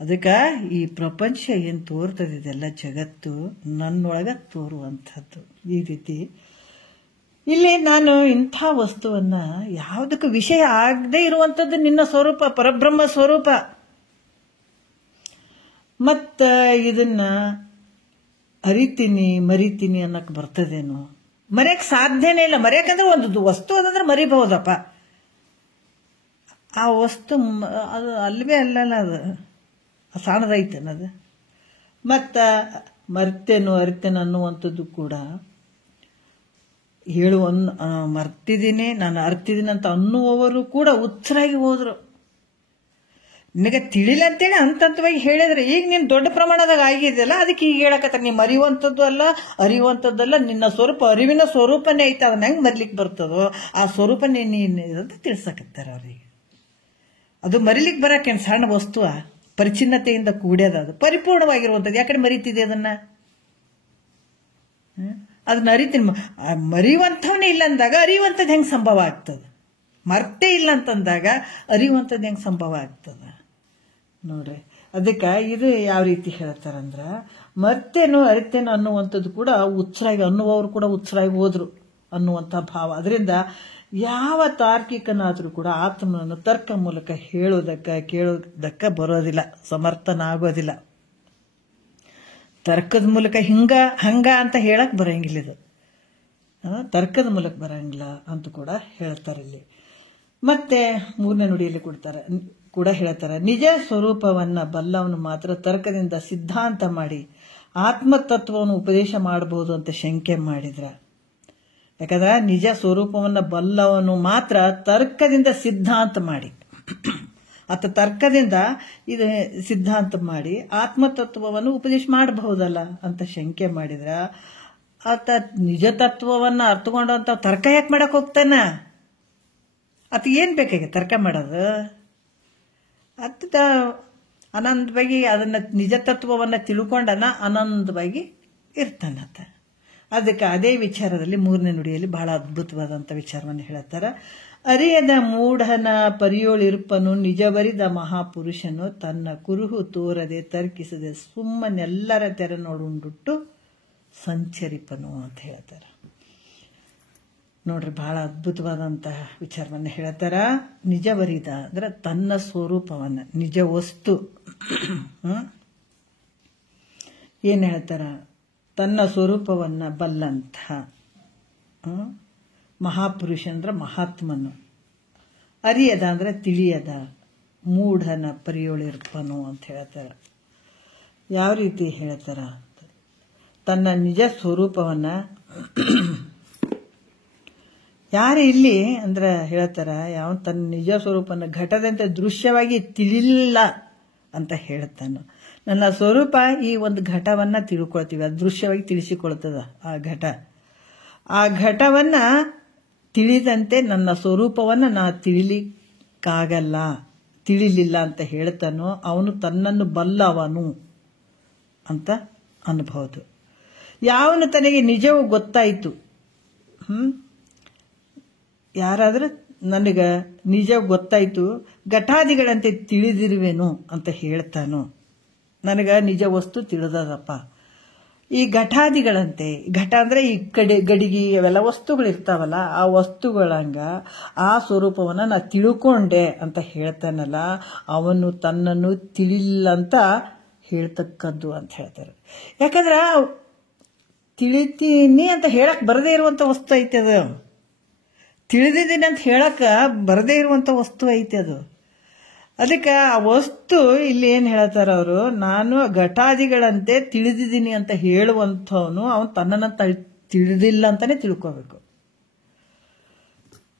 ಅದಕ್ಕೆ ಈ ಪ್ರಪಂಚ ಏನು ತೋರ್ತದೆ ಇದೆಲ್ಲ ಜಗತ್ತು ನನ್ನೊಳಗ ತೋರುವಂಥದ್ದು. ಈ ರೀತಿ ಇಲ್ಲಿ ನಾನು ಇಂಥ ವಸ್ತುವನ್ನ ಯಾವುದಕ್ಕೂ ವಿಷಯ ಆಗದೆ ಇರುವಂಥದ್ದು ನಿನ್ನ ಸ್ವರೂಪ, ಪರಬ್ರಹ್ಮ ಸ್ವರೂಪ. ಮತ್ತ ಇದನ್ನ ಅರಿತೀನಿ ಮರಿತೀನಿ ಅನ್ನಕ್ ಬರ್ತದೇನು? ಮರೆಯಕ್ ಸಾಧ್ಯನೇ ಇಲ್ಲ. ಮರೆಯಕಂದ್ರೆ ಒಂದು ವಸ್ತು ಅದಂದ್ರೆ ಮರಿಬಹುದಪ್ಪ. ಆ ವಸ್ತು ಅದು ಅಲ್ವೇ ಅಲ್ಲಲ್ಲ, ಅದು ಸಣ್ಣದೈತೇನದು. ಮತ್ತು ಮರ್ತೇನೋ ಅರಿತೇನೋ ಅನ್ನುವಂಥದ್ದು ಕೂಡ ಮರ್ತಿದ್ದೀನಿ, ನಾನು ಅರ್ತಿದ್ದೀನಿ ಅಂತ ಅನ್ನುವವರು ಕೂಡ ಹುಚ್ಚರಾಗಿ ಹೋದ್ರು. ನಿನಗೆ ತಿಳಿಲ್ಲ ಅಂತೇಳಿ ಹಂತವಾಗಿ ಹೇಳಿದ್ರೆ ಈಗ ನೀನು ದೊಡ್ಡ ಪ್ರಮಾಣದಾಗ ಆಗಿದೆಯಲ್ಲ, ಅದಕ್ಕೆ ಈಗ ಹೇಳಕತ್ತ ನೀವು ಅರಿಯುವಂಥದ್ದು ಅಲ್ಲ, ಅರಿಯುವಂಥದ್ದಲ್ಲ, ನಿನ್ನ ಸ್ವರೂಪ ಅರಿವಿನ ಸ್ವರೂಪನೇ ಐತೆ, ಅದನ್ನ ಹೆಂಗೆ ಮರಿಲಿಕ್ಕೆ ಬರ್ತದೋ ಆ ಸ್ವರೂಪನೇ ನೀನು ಅಂತ ತಿಳ್ಸಕತ್ತಾರ ಅವ್ರಿಗೆ. ಅದು ಮರಿಲಿಕ್ಕೆ ಬರೋಕೇನು ಸಣ್ಣ ವಸ್ತುವ, ಪರಿಚಿನ್ನತೆಯಿಂದ ಕೂಡ್ಯದ, ಅದು ಪರಿಪೂರ್ಣವಾಗಿರುವಂಥದ್ದು. ಯಾಕಡೆ ಮರಿತಿದೆ ಅದನ್ನ? ಅದನ್ನ ಅರಿತೀನಿ. ಮರಿಯುವಂಥವನೇ ಇಲ್ಲ ಅಂದಾಗ ಅರಿಯುವಂಥದ್ದು ಹೆಂಗೆ ಸಂಭವ ಆಗ್ತದೆ? ಮರ್ತೇ ಇಲ್ಲ ಅಂತಂದಾಗ ಅರಿಯುವಂಥದ್ದು ಹೆಂಗೆ ಸಂಭವ ಆಗ್ತದೆ ನೋಡ್ರಿ. ಅದಕ್ಕೆ ಇದು ಯಾವ ರೀತಿ ಹೇಳ್ತಾರಂದ್ರೆ, ಮರ್ತೇನೋ ಅರಿತೇನೋ ಅನ್ನುವಂಥದ್ದು ಕೂಡ ಹುಚ್ಚರಾಗಿ ಅನ್ನುವವರು ಕೂಡ ಹುಚ್ಚರಾಗಿ ಹೋದ್ರು ಅನ್ನುವಂಥ ಭಾವ. ಅದರಿಂದ ಯಾವ ತಾರ್ಕಿಕನಾದರೂ ಕೂಡ ಆತ್ಮನನ್ನು ತರ್ಕ ಮೂಲಕ ಹೇಳೋದಕ್ಕೆ ಕೇಳೋದಕ್ಕೆ ಬರೋದಿಲ್ಲ, ಸಮರ್ಥನಾಗೋದಿಲ್ಲ. ತರ್ಕದ ಮೂಲಕ ಹಂಗ ಅಂತ ಹೇಳಕ್ ಬರಂಗಿಲ್ಲ, ಇದು ತರ್ಕದ ಮೂಲಕ ಬರಂಗಿಲ್ಲ ಅಂತ ಕೂಡ ಹೇಳ್ತಾರೆ ಇಲ್ಲಿ. ಮತ್ತೆ 3ನೇ ನುಡಿಯಲ್ಲಿ ಕೂಡ ಹೇಳ್ತಾರೆ, ನಿಜ ಸ್ವರೂಪವನ್ನ ಬಲ್ಲವನು ಮಾತ್ರ ತರ್ಕದಿಂದ ಸಿದ್ಧಾಂತ ಮಾಡಿ ಆತ್ಮತತ್ವವನ್ನು ಉಪದೇಶ ಮಾಡಬಹುದು ಅಂತ ಶಂಕೆ ಮಾಡಿದ್ರ. ಯಾಕಂದ್ರೆ ನಿಜ ಸ್ವರೂಪವನ್ನ ಬಲ್ಲವನು ಮಾತ್ರ ತರ್ಕದಿಂದ ಸಿದ್ಧಾಂತ ಮಾಡಿ, ತರ್ಕದಿಂದ ಇದು ಸಿದ್ಧಾಂತ ಮಾಡಿ ಆತ್ಮತತ್ವವನ್ನು ಉಪದೇಶ ಮಾಡಬಹುದಲ್ಲ ಅಂತ ಶಂಕೆ ಮಾಡಿದ್ರ, ಆತ ನಿಜ ತತ್ವವನ್ನ ಅರ್ಥಕೊಂಡಂತ ತರ್ಕ ಯಾಕೆ ಮಾಡಕ್ ಹೋಗ್ತಾನ? ಆತ ಏನ್ ಬೇಕಾಗಿ ತರ್ಕ ಮಾಡೋದು? ಅತ್ತ ಆನಂದವಾಗಿ ಅದನ್ನ ನಿಜ ತತ್ವವನ್ನ ತಿಳ್ಕೊಂಡನ ಆನಂದವಾಗಿ ಇರ್ತಾನತ. ಅದಕ್ಕೆ ಅದೇ ವಿಚಾರದಲ್ಲಿ 3ನೇ ನುಡಿಯಲ್ಲಿ ಬಹಳ ಅದ್ಭುತವಾದಂಥ ವಿಚಾರವನ್ನು ಹೇಳ್ತಾರ. ಅರಿಯದ ಮೂಢನ ಪರಿಯೋಳಿರ್ಪನು ನಿಜವರಿದ ಮಹಾಪುರುಷನು ತನ್ನ ಕುರುಹು ತೋರದೆ ತರ್ಕಿಸದೆ ಸುಮ್ಮನೆಲ್ಲರ ತೆರೆ ನೋಡುಂಡುಟ್ಟು ಸಂಚರಿಪನು ಅಂತ ಹೇಳ್ತಾರ. ನೋಡ್ರಿ, ಬಹಳ ಅದ್ಭುತವಾದಂತಹ ವಿಚಾರವನ್ನು ಹೇಳ್ತಾರ. ನಿಜವರಿದ ಅಂದ್ರೆ ತನ್ನ ಸ್ವರೂಪವನ್ನ, ನಿಜ ವಸ್ತು ಏನ್ ಹೇಳ್ತಾರ, ತನ್ನ ಸ್ವರೂಪವನ್ನ ಬಲ್ಲಂಥ ಮಹಾಪುರುಷ ಅಂದ್ರೆ ಮಹಾತ್ಮನು. ಅರಿಯದ ಅಂದ್ರೆ ತಿಳಿಯದ, ಮೂಢನ ಪರಿಯೋಳಿರ್ಪನು ಅಂತ ಹೇಳ್ತಾರ. ಯಾವ ರೀತಿ ಹೇಳ್ತಾರ? ತನ್ನ ನಿಜ ಸ್ವರೂಪವನ್ನ ಯಾರು ಇಲ್ಲಿ ಅಂದ್ರೆ ಹೇಳ್ತಾರ, ಯಾವ ತನ್ನ ನಿಜ ಸ್ವರೂಪನ ಘಟದಂತೆ ದೃಶ್ಯವಾಗಿ ತಿಳಿಲಿಲ್ಲ ಅಂತ ಹೇಳ್ತಾನ. ನನ್ನ ಸ್ವರೂಪ ಈ ಒಂದು ಘಟವನ್ನ ತಿಳ್ಕೊಳ್ತೀವಿ, ಅದು ದೃಶ್ಯವಾಗಿ ತಿಳಿಸಿಕೊಳ್ತದ. ಆ ಘಟವನ್ನ ತಿಳಿದಂತೆ ನನ್ನ ಸ್ವರೂಪವನ್ನ ನಾ ತಿಳಿಲಿಕ್ಕಾಗಲ್ಲ, ತಿಳಿಲಿಲ್ಲ ಅಂತ ಹೇಳ್ತಾನೋ ಅವನು ತನ್ನನ್ನು ಬಲ್ಲವನು ಅಂತ ಅನ್ಬಹುದು. ಯಾವನು ತನಗೆ ನಿಜವೂ ಗೊತ್ತಾಯಿತು, ಯಾರಾದ್ರೆ ನನಗ ನಿಜ ಗೊತ್ತಾಯ್ತು, ಘಟಾದಿಗಳಂತೆ ತಿಳಿದಿರುವೆನು ಅಂತ ಹೇಳ್ತಾನೋ, ನನಗ ನಿಜ ವಸ್ತು ತಿಳಿದದಪ್ಪ. ಈ ಘಟಾದಿಗಳಂತೆ, ಘಟ ಅಂದ್ರೆ ಈ ಗಡಿಗೆ ಅವೆಲ್ಲ ವಸ್ತುಗಳಿರ್ತಾವಲ್ಲ, ಆ ವಸ್ತುಗಳಂಗ ಆ ಸ್ವರೂಪವನ್ನ ನಾ ತಿಳ್ಕೊಂಡೆ ಅಂತ ಹೇಳ್ತಾನಲ್ಲ, ಅವನು ತನ್ನನ್ನು ತಿಳಿಲ್ಲ ಅಂತ ಹೇಳ್ತಕ್ಕದ್ದು ಅಂತ ಹೇಳ್ತಾರೆ. ಯಾಕಂದ್ರ ತಿಳಿತೀನಿ ಅಂತ ಹೇಳಕ್ ಬರದೇ ಇರುವಂತ ವಸ್ತು ಐತೆ ಅದು, ತಿಳಿದಿದ್ದೀನಿ ಅಂತ ಹೇಳಕ ಬರದೇ ಇರುವಂತ ವಸ್ತು ಐತೆ ಅದು. ಅದಕ್ಕೆ ಆ ವಸ್ತು ಇಲ್ಲಿ ಏನ್ ಹೇಳ್ತಾರ ಅವರು, ನಾನು ಘಟಾದಿಗಳಂತೆ ತಿಳಿದಿದ್ದೀನಿ ಅಂತ ಹೇಳುವಂಥವನು ಅವನು ತನ್ನನ್ನ ತಿಳಿದಿಲ್ಲ ಅಂತಾನೆ ತಿಳ್ಕೋಬೇಕು.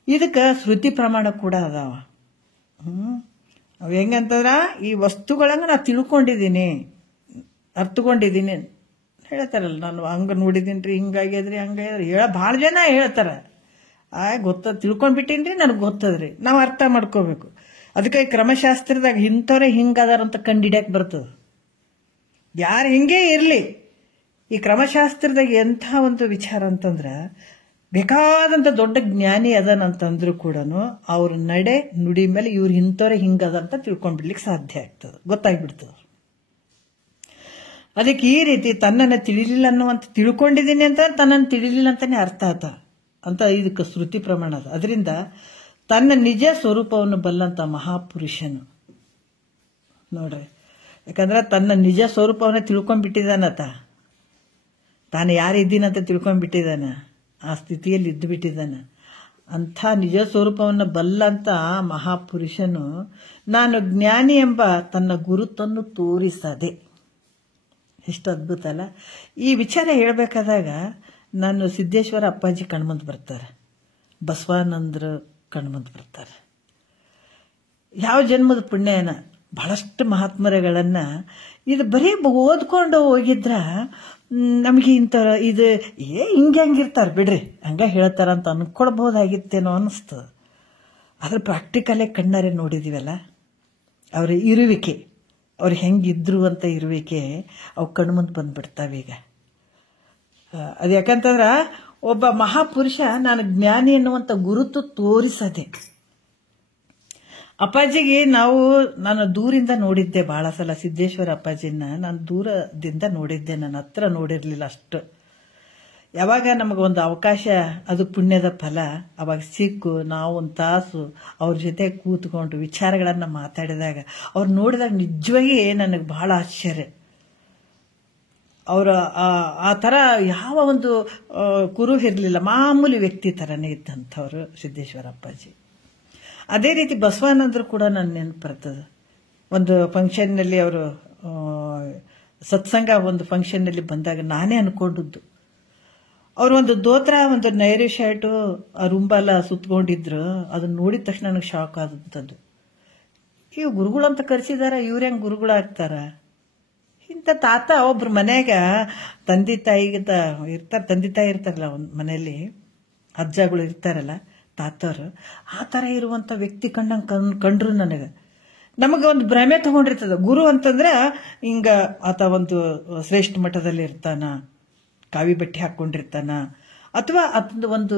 ಇದಕ್ಕೆ ಶ್ರುತಿ ಪ್ರಮಾಣ ಕೂಡ ಅದಾವ. ಅವು ಹೆಂಗಂತಂದ್ರ ಈ ವಸ್ತುಗಳಂಗ ನಾ ತಿಳ್ಕೊಂಡಿದ್ದೀನಿ, ಅರ್ಥಕೊಂಡಿದ್ದೀನಿ ಹೇಳ್ತಾರಲ್ಲ. ನಾನು ಹಂಗ ನೋಡಿದೀನ್ರಿ, ಹಿಂಗಾಗ್ಯದ್ರಿ, ಹಂಗಾಗ್ಯದ್ರಿ ಭಾಳ ಜನ ಹೇಳ್ತಾರ. ತಿಳ್ಕೊಂಡ್ಬಿಟ್ಟೀನ್ರಿ, ನನಗೆ ಗೊತ್ತದ್ರಿ. ನಾವು ಅರ್ಥ ಮಾಡ್ಕೋಬೇಕು. ಅದಕ್ಕೆ ಕ್ರಮಶಾಸ್ತ್ರದಾಗ ಇಂಥವ್ರೆ ಹಿಂಗದಾರಂತ ಕಂಡಿಡ್ಯಾಕ್ ಬರ್ತದ. ಯಾರು ಹಿಂಗೇ ಇರ್ಲಿ, ಈ ಕ್ರಮಶಾಸ್ತ್ರದಾಗ ಎಂಥ ಒಂದು ವಿಚಾರ ಅಂತಂದ್ರ, ಬೇಕಾದಂತ ದೊಡ್ಡ ಜ್ಞಾನಿ ಅದನಂತಂದ್ರೂ ಕೂಡ ಅವ್ರ ನಡೆ ನುಡಿ ಮೇಲೆ ಇವ್ರು ಇಂಥವ್ರೆ ಹಿಂಗದಂತ ತಿಳ್ಕೊಂಡ್ಬಿಡ್ಲಿಕ್ಕೆ ಸಾಧ್ಯ ಆಗ್ತದೆ, ಗೊತ್ತಾಗ್ಬಿಡ್ತದ. ಅದಕ್ಕೆ ಈ ರೀತಿ ತನ್ನನ್ನು ತಿಳಿಲಿಲ್ಲ ಅನ್ನುವಂತ ತಿಳ್ಕೊಂಡಿದ್ದೀನಿ ಅಂತ ತನ್ನನ್ನು ತಿಳಿಲಿಲ್ಲ ಅಂತಾನೆ ಅರ್ಥ ಆತ ಅಂತ ಇದಕ್ಕೆ ಶ್ರುತಿ ಪ್ರಮಾಣ ಅದ. ಅದರಿಂದ ತನ್ನ ನಿಜ ಸ್ವರೂಪವನ್ನು ಬಲ್ಲಂತ ಮಹಾಪುರುಷನು ನೋಡ್ರಿ, ಯಾಕಂದ್ರೆ ತನ್ನ ನಿಜ ಸ್ವರೂಪವನ್ನ ತಿಳ್ಕೊಂಡ್ಬಿಟ್ಟಿದಾನತ, ತಾನು ಯಾರಿದ್ದೀನಂತ ತಿಳ್ಕೊಂಡ್ಬಿಟ್ಟಿದ್ದಾನ, ಆ ಸ್ಥಿತಿಯಲ್ಲಿ ಇದ್ದು ಬಿಟ್ಟಿದ್ದಾನ. ಅಂಥ ನಿಜ ಸ್ವರೂಪವನ್ನು ಬಲ್ಲಂತ ಮಹಾಪುರುಷನು ನಾನು ಜ್ಞಾನಿ ಎಂಬ ತನ್ನ ಗುರುತನ್ನು ತೋರಿಸದೆ. ಎಷ್ಟು ಅದ್ಭುತ ಅಲ್ಲ. ಈ ವಿಚಾರ ಹೇಳ್ಬೇಕಾದಾಗ ನಾನು ಸಿದ್ದೇಶ್ವರ ಅಪ್ಪಾಜಿ ಕಣ್ಮಂದು ಬರ್ತಾರೆ, ಬಸವಾನಂದರು ಕಣ್ಮಂದು ಬರ್ತಾರೆ. ಯಾವ ಜನ್ಮದ ಪುಣ್ಯನ ಬಹಳಷ್ಟು ಮಹಾತ್ಮರುಗಳನ್ನು ಇದು ಬರೀ ಓದ್ಕೊಂಡು ಹೋಗಿದ್ರ ನಮಗೆ ಇಂಥ ಇದು ಹಿಂಗೆ ಹೆಂಗಿರ್ತಾರೆ ಬಿಡ್ರಿ ಹಂಗೆ ಹೇಳ್ತಾರಂತ ಅಂದ್ಕೊಳ್ಬೋದಾಗಿತ್ತೇನೋ ಅನ್ನಿಸ್ತದೆ. ಆದ್ರೆ ಪ್ರಾಕ್ಟಿಕಲೇ ಕಣ್ಣಾರೆ ನೋಡಿದ್ದೀವಲ್ಲ, ಅವರ ಇರುವಿಕೆ, ಅವ್ರು ಹೆಂಗಿದ್ರು ಅಂತ ಇರುವಿಕೆ ಅವು ಕಣ್ಣು ಮುಂದೆ ಬಂದ್ಬಿಡ್ತಾವೆ ಈಗ. ಅದು ಯಾಕಂತಂದ್ರೆ ಒಬ್ಬ ಮಹಾಪುರುಷ ನಾನು ಜ್ಞಾನಿ ಎನ್ನುವಂಥ ಗುರುತು ತೋರಿಸದೆ. ಅಪ್ಪಾಜಿಗೆ ನಾನು ದೂರಿಂದ ನೋಡಿದ್ದೆ ಭಾಳ ಸಲ. ಸಿದ್ದೇಶ್ವರ ಅಪ್ಪಾಜಿನ ನಾನು ದೂರದಿಂದ ನೋಡಿದ್ದೆ, ನನ್ನ ಹತ್ರ ನೋಡಿರಲಿಲ್ಲ ಅಷ್ಟು. ಯಾವಾಗ ನಮಗೊಂದು ಅವಕಾಶ, ಅದು ಪುಣ್ಯದ ಫಲ, ಅವಾಗ ಸಿಕ್ಕು ನಾವು ಒಂದು ತಾಸು ಅವ್ರ ಜೊತೆ ಕೂತ್ಕೊಂಡು ವಿಚಾರಗಳನ್ನು ಮಾತಾಡಿದಾಗ ಅವ್ರು ನೋಡಿದಾಗ ನಿಜವಾಗಿ ನನಗೆ ಬಹಳ ಆಶ್ಚರ್ಯ. ಅವರ ಆ ಥರ ಯಾವ ಒಂದು ಕುರು ಇರಲಿಲ್ಲ, ಮಾಮೂಲಿ ವ್ಯಕ್ತಿ ಥರನೇ ಇದ್ದಂಥವ್ರು ಸಿದ್ದೇಶ್ವರ ಅಪ್ಪಾಜಿ. ಅದೇ ರೀತಿ ಬಸವಾನಂದರು ಕೂಡ ನನ್ನ ನೆನಪು ಬರ್ತದೆ. ಒಂದು ಫಂಕ್ಷನ್ನಲ್ಲಿ ಅವರು ಸತ್ಸಂಗ ಒಂದು ಫಂಕ್ಷನ್ನಲ್ಲಿ ಬಂದಾಗ ನಾನೇ ಅನ್ಕೊಂಡದ್ದು, ಅವರು ಒಂದು ದೋತ್ರ, ಒಂದು ನೈರಿ ಶರ್ಟು, ರುಂಬೆಲ್ಲ ಸುತ್ತಕೊಂಡಿದ್ರು. ಅದನ್ನ ನೋಡಿದ ತಕ್ಷಣ ನನಗೆ ಶಾಕ್ ಆದಂಥದ್ದು. ಇವು ಗುರುಗಳಂತ ಕರೆಸಿದಾರ, ಇವ್ರು ಹೆಂಗೆ ಗುರುಗಳಾಗ್ತಾರ? ಇಂಥ ತಾತ ಒಬ್ರು ಮನೆಯಾಗ ತಂದೆ ತಾಯಿ ಇರ್ತಾರಲ್ಲ, ಒಂದು ಮನೆಯಲ್ಲಿ ಅಜ್ಜಗಳು ಇರ್ತಾರಲ್ಲ, ತಾತವ್ರು, ಆ ಥರ ಇರುವಂಥ ವ್ಯಕ್ತಿ ಕಂಡ್ರು ನಮಗೆ ಒಂದು ಭ್ರಮೆ ತಗೊಂಡಿರ್ತದ. ಗುರು ಅಂತಂದ್ರೆ ಹಿಂಗ ಆತ ಒಂದು ಶ್ರೇಷ್ಠ ಮಟ್ಟದಲ್ಲಿ ಇರ್ತಾನ, ಕಾವಿ ಬಟ್ಟೆ ಹಾಕೊಂಡಿರ್ತಾನ, ಅಥವಾ ಅದೊಂದು ಒಂದು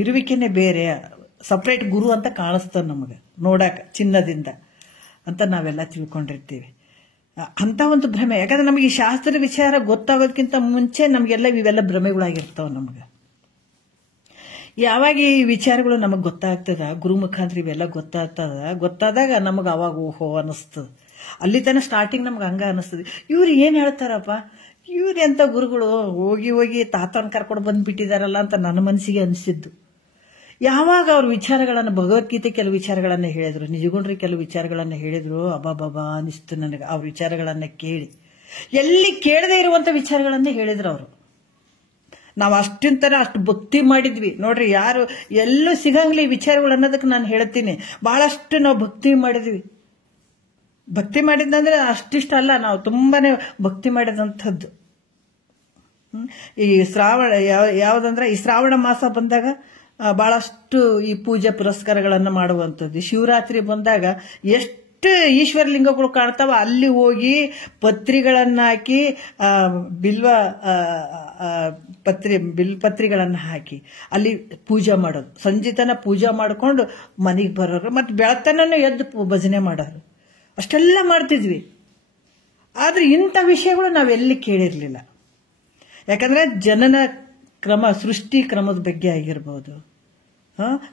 ಇರುವಿಕೆನೆ ಬೇರೆ, ಸಪ್ರೇಟ್ ಗುರು ಅಂತ ಕಾಣಿಸ್ತಾನ ನಮಗೆ ನೋಡಾಕ ಚಿನ್ನದಿಂದ ಅಂತ ನಾವೆಲ್ಲ ತಿಳ್ಕೊಂಡಿರ್ತೀವಿ. ಅಂತ ಒಂದು ಭ್ರಮೆ. ಯಾಕಂದ್ರೆ ನಮಗೆ ಈ ಶಾಸ್ತ್ರದ ವಿಚಾರ ಗೊತ್ತಾಗೋದಕ್ಕಿಂತ ಮುಂಚೆ ನಮಗೆಲ್ಲ ಇವೆಲ್ಲ ಭ್ರಮೆಗಳಾಗಿರ್ತಾವ. ನಮಗೆ ಯಾವಾಗ ಈ ವಿಚಾರಗಳು ನಮಗೆ ಗೊತ್ತಾಗ್ತದ, ಗುರು ಮುಖಾಂತರ ಇವೆಲ್ಲ ಗೊತ್ತಾದಾಗ ನಮಗೆ ಅವಾಗ ಓಹೋ ಅನ್ನಿಸ್ತದೆ. ಅಲ್ಲಿ ತನಕ ಸ್ಟಾರ್ಟಿಂಗ್ ನಮ್ಗೆ ಹಂಗ ಅನ್ನಿಸ್ತದೆ, ಇವ್ರು ಏನು ಹೇಳ್ತಾರಪ್ಪ, ಇವ್ರು ಎಂಥ ಗುರುಗಳು, ಹೋಗಿ ತಾತನ ಕರ್ಕೊಂಡು ಬಂದ್ಬಿಟ್ಟಿದಾರಲ್ಲ ಅಂತ ನನ್ನ ಮನಸ್ಸಿಗೆ ಅನಿಸಿದ್ದು. ಯಾವಾಗ ಅವ್ರ ವಿಚಾರಗಳನ್ನು, ಭಗವದ್ಗೀತೆ ಕೆಲವು ವಿಚಾರಗಳನ್ನು ಹೇಳಿದ್ರು, ನಿಜಗುಂಡ್ರಿ ಕೆಲವು ವಿಚಾರಗಳನ್ನು ಹೇಳಿದ್ರು, ಅಬಾಬಾಬಾ ಅನಿಸ್ತು ನನಗೆ ಅವ್ರ ವಿಚಾರಗಳನ್ನು ಕೇಳಿ. ಎಲ್ಲಿ ಕೇಳದೇ ಇರುವಂಥ ವಿಚಾರಗಳನ್ನೇ ಹೇಳಿದ್ರು ಅವರು. ನಾವು ಅಷ್ಟಿಂತರ ಅಷ್ಟು ಭಕ್ತಿ ಮಾಡಿದ್ವಿ ನೋಡ್ರಿ, ಯಾರು ಎಲ್ಲೂ ಸಿಗಂಗ್ಲಿ ವಿಚಾರಗಳು ಅನ್ನೋದಕ್ಕೆ ನಾನು ಹೇಳ್ತೀನಿ. ಬಹಳಷ್ಟು ನಾವು ಭಕ್ತಿ ಮಾಡಿದ್ವಿ. ಭಕ್ತಿ ಮಾಡಿದ್ದಂದ್ರೆ ಅಷ್ಟಿಷ್ಟ ಅಲ್ಲ, ನಾವು ತುಂಬಾನೇ ಭಕ್ತಿ ಮಾಡಿದಂಥದ್ದು. ಈ ಶ್ರಾವಣ ಯಾವುದಂದ್ರೆ, ಈ ಶ್ರಾವಣ ಮಾಸ ಬಂದಾಗ ಬಹಳಷ್ಟು ಈ ಪೂಜೆ ಪುರಸ್ಕಾರಗಳನ್ನು ಮಾಡುವಂಥದ್ದು. ಶಿವರಾತ್ರಿ ಬಂದಾಗ ಎಷ್ಟು ಈಶ್ವರಲಿಂಗಗಳು ಕಾಣ್ತಾವ, ಅಲ್ಲಿ ಹೋಗಿ ಪತ್ರಿಗಳನ್ನು ಹಾಕಿ ಬಿಲ್ಪತ್ರಿಗಳನ್ನು ಹಾಕಿ ಅಲ್ಲಿ ಪೂಜೆ ಮಾಡೋದು. ಸಂಜಿತನ ಪೂಜೆ ಮಾಡಿಕೊಂಡು ಮನೆಗೆ ಬರೋರು, ಮತ್ತು ಬೆಳತನೂ ಎದ್ದು ಭಜನೆ ಮಾಡೋರು. ಅಷ್ಟೆಲ್ಲ ಮಾಡ್ತಿದ್ವಿ. ಆದರೆ ಇಂಥ ವಿಷಯಗಳು ನಾವೆಲ್ಲಿ ಕೇಳಿರಲಿಲ್ಲ. ಯಾಕಂದರೆ ಜನನ ಕ್ರಮ, ಸೃಷ್ಟಿ ಕ್ರಮದ ಬಗ್ಗೆ ಆಗಿರ್ಬೋದು,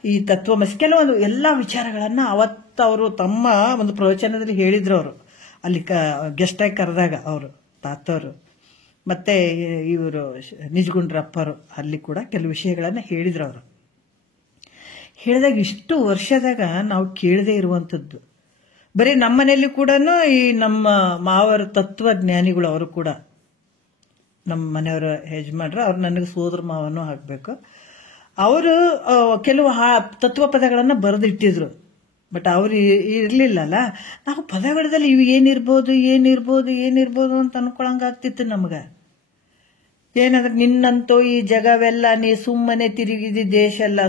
ಈ ತತ್ವಮಸಿ ಕೆಲವೊಂದು ಎಲ್ಲ ವಿಚಾರಗಳನ್ನು ಅವತ್ತು ಅವರು ತಮ್ಮ ಒಂದು ಪ್ರವಚನದಲ್ಲಿ ಹೇಳಿದ್ರು. ಅವರು ಅಲ್ಲಿ ಗೆಸ್ಟಾಗಿ ಕರೆದಾಗ ಅವರು ತಾತವರು ಮತ್ತೆ ಇವರು ನಿಜಗುಂಡ್ರಪ್ಪರು ಅಲ್ಲಿ ಕೂಡ ಕೆಲವು ವಿಷಯಗಳನ್ನು ಹೇಳಿದ್ರು. ಅವರು ಹೇಳಿದಾಗ ಇಷ್ಟು ವರ್ಷದಾಗ ನಾವು ಕೇಳದೇ ಇರುವಂಥದ್ದು. ಬರೀ ನಮ್ಮ ಮನೆಯಲ್ಲಿ ಕೂಡ ಈ ನಮ್ಮ ಮಾವರ ತತ್ವಜ್ಞಾನಿಗಳು, ಅವರು ಕೂಡ ನಮ್ಮ ಮನೆಯವರ ಯಜಮಾನ್ರು, ಅವ್ರು ನನಗೆ ಸೋದರ ಮಾವನೂ ಆಗಬೇಕು. ಅವರು ಕೆಲವು ತತ್ವ ಪದಗಳನ್ನು ಬರೆದಿಟ್ಟಿದ್ರು. ಬಟ್ ಅವ್ರು ಇರಲಿಲ್ಲಲ್ಲ, ನಾವು ಪದಗಳದಲ್ಲಿ ಇವು ಏನಿರ್ಬೋದು ಅಂತ ಅನ್ಕೊಳಂಗಾಗ್ತಿತ್ತು ನಮ್ಗೆ. ಏನಂದ್ರೆ, ನಿನ್ನಂತೋ ಈ ಜಗವೆಲ್ಲ ನೀ ಸುಮ್ಮನೆ ತಿರುಗಿದಿ ದೇಶೆಲ್ಲ,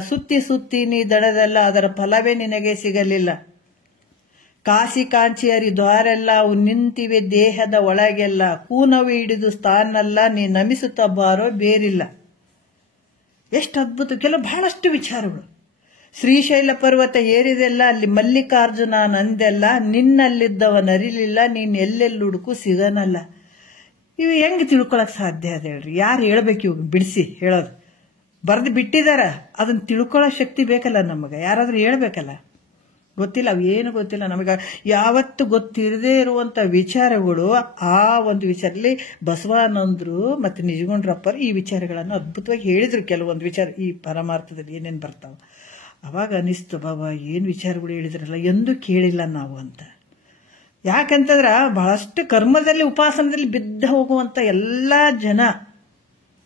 ಸುತ್ತಿ ನೀ ದಡದಲ್ಲ, ಅದರ ಫಲವೇ ನಿನಗೆ ಸಿಗಲಿಲ್ಲ. ಕಾಸಿ ಕಾಂಚಿಯರಿ ದ್ವಾರೆಲ್ಲ ಅವು ನಿಂತಿವೆ ದೇಹದ ಒಳಗೆಲ್ಲ, ಕೂನವು ಹಿಡಿದು ಸ್ಥಾನಲ್ಲ ನೀ ನಮಿಸುತ್ತ ಬಾರೋ ಬೇರಿಲ್ಲ. ಎಷ್ಟು ಅದ್ಭುತ! ಕೆಲವು ಬಹಳಷ್ಟು ವಿಚಾರಗಳು. ಶ್ರೀಶೈಲ ಪರ್ವತ ಏರಿದೆಲ್ಲ, ಅಲ್ಲಿ ಮಲ್ಲಿಕಾರ್ಜುನ ನಂದೆಲ್ಲ, ನಿನ್ನಲ್ಲಿದ್ದವನರಿಲಿಲ್ಲ, ನೀನ್ ಎಲ್ಲೆಲ್ಲಿ ಹುಡುಕು ಸಿಗನಲ್ಲ. ಇವು ಹೆಂಗೆ ತಿಳ್ಕೊಳಕ್ ಸಾಧ್ಯ ಅದ ಹೇಳ್ರಿ? ಯಾರು ಹೇಳ್ಬೇಕು ಇವಾಗ ಬಿಡಿಸಿ ಹೇಳೋದು? ಬರೆದು ಬಿಟ್ಟಿದಾರ, ಅದನ್ನ ತಿಳ್ಕೊಳ್ಳೋ ಶಕ್ತಿ ಬೇಕಲ್ಲ ನಮಗೆ, ಯಾರಾದ್ರೂ ಹೇಳ್ಬೇಕಲ್ಲ. ಗೊತ್ತಿಲ್ಲ, ಅವೇನು ಗೊತ್ತಿಲ್ಲ ನಮಗೆ. ಯಾವತ್ತು ಗೊತ್ತಿರದೇ ಇರುವಂತ ವಿಚಾರಗಳು ಆ ಒಂದು ವಿಚಾರದಲ್ಲಿ ಬಸವಾನಂದರು ಮತ್ತು ನಿಜಗುಂಡ್ರಪ್ಪರು ಈ ವಿಚಾರಗಳನ್ನು ಅದ್ಭುತವಾಗಿ ಹೇಳಿದ್ರು. ಕೆಲವೊಂದು ವಿಚಾರ ಈ ಪರಮಾರ್ಥದಲ್ಲಿ ಏನೇನು ಬರ್ತಾವ, ಅವಾಗ ಅನಿಸ್ತು, ಬಾಬಾ ಏನು ವಿಚಾರಗಳು ಹೇಳಿದ್ರಲ್ಲ, ಎಂದೂ ಕೇಳಿಲ್ಲ ನಾವು ಅಂತ. ಯಾಕಂತಂದ್ರೆ ಬಹಳಷ್ಟು ಕರ್ಮದಲ್ಲಿ ಉಪಾಸನದಲ್ಲಿ ಬಿದ್ದ ಹೋಗುವಂತ ಎಲ್ಲ ಜನ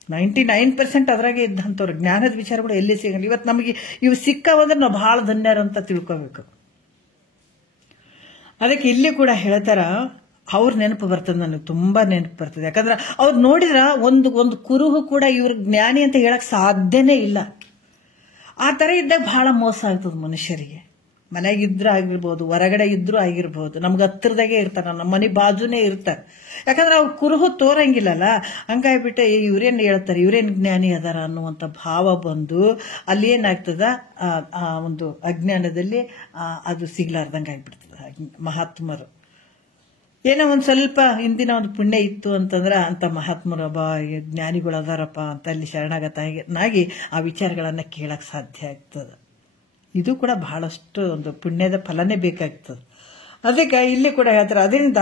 99% ಅದ್ರಾಗೆ ಇದ್ದಂಥವ್ರು. ಜ್ಞಾನದ ವಿಚಾರಗಳು ಎಲ್ಲಿ ಸಿಗಲ್ಲ. ಇವತ್ತು ನಮಗೆ ಇವು ಸಿಕ್ಕವಂದ್ರೆ ನಾವು ಬಹಳ ಧನ್ಯರಂತ ತಿಳ್ಕೋಬೇಕು. ಅದಕ್ಕೆ ಇಲ್ಲಿ ಕೂಡ ಹೇಳ್ತಾರ, ಅವ್ರ ನೆನಪು ಬರ್ತದೆ, ನನಗೆ ತುಂಬಾ ನೆನಪು ಬರ್ತದೆ. ಯಾಕಂದ್ರೆ ಅವ್ರು ನೋಡಿದ್ರ ಒಂದು ಕುರುಹು ಕೂಡ ಇವ್ರ ಜ್ಞಾನಿ ಅಂತ ಹೇಳಕ್ ಸಾಧ್ಯನೇ ಇಲ್ಲ. ಆ ತರ ಇದ್ದಾಗ ಬಹಳ ಮೋಸ ಆಗ್ತದೆ ಮನುಷ್ಯರಿಗೆ. ಮನೆಗಿದ್ರು ಆಗಿರ್ಬೋದು, ಹೊರಗಡೆ ಇದ್ರು ಆಗಿರ್ಬೋದು, ನಮ್ಗೆ ಹತ್ರದಾಗೆ ಇರ್ತಾರ, ನಮ್ಮ ಮನೆ ಬಾಜುನೇ ಇರ್ತಾರೆ. ಯಾಕಂದ್ರೆ ಅವ್ರು ಕುರುಹು ತೋರಂಗಿಲ್ಲಲ್ಲ. ಹಂಗಾಗ್ಬಿಟ್ಟು ಇವ್ರೇನ್ ಹೇಳ್ತಾರೆ, ಇವ್ರೇನ್ ಜ್ಞಾನಿ ಅದಾರ ಅನ್ನುವಂಥ ಭಾವ ಬಂದು ಅಲ್ಲಿ ಏನಾಗ್ತದ, ಆ ಒಂದು ಅಜ್ಞಾನದಲ್ಲಿ ಅದು ಸಿಗ್ಲಾರ್ದಂಗೆ ಆಗ್ಬಿಡ್ತದ. ಮಹಾತ್ಮರು ಏನೋ ಒಂದ್ ಸ್ವಲ್ಪ ಹಿಂದಿನ ಒಂದು ಪುಣ್ಯ ಇತ್ತು ಅಂತಂದ್ರ ಅಂತ ಮಹಾತ್ಮರು ಜ್ಞಾನಿಗಳು ಅದಾರಪ್ಪ ಅಂತ ಅಲ್ಲಿ ಶರಣಾಗತನಾಗಿ ಆ ವಿಚಾರಗಳನ್ನ ಕೇಳಕ್ ಸಾಧ್ಯ ಆಗ್ತದೆ. ಇದು ಕೂಡ ಬಹಳಷ್ಟು ಒಂದು ಪುಣ್ಯದ ಫಲನೇ ಬೇಕಾಗ್ತದೆ. ಅದಕ್ಕೆ ಇಲ್ಲಿ ಕೂಡ ಹೇಳ್ತಾರೆ, ಅದರಿಂದ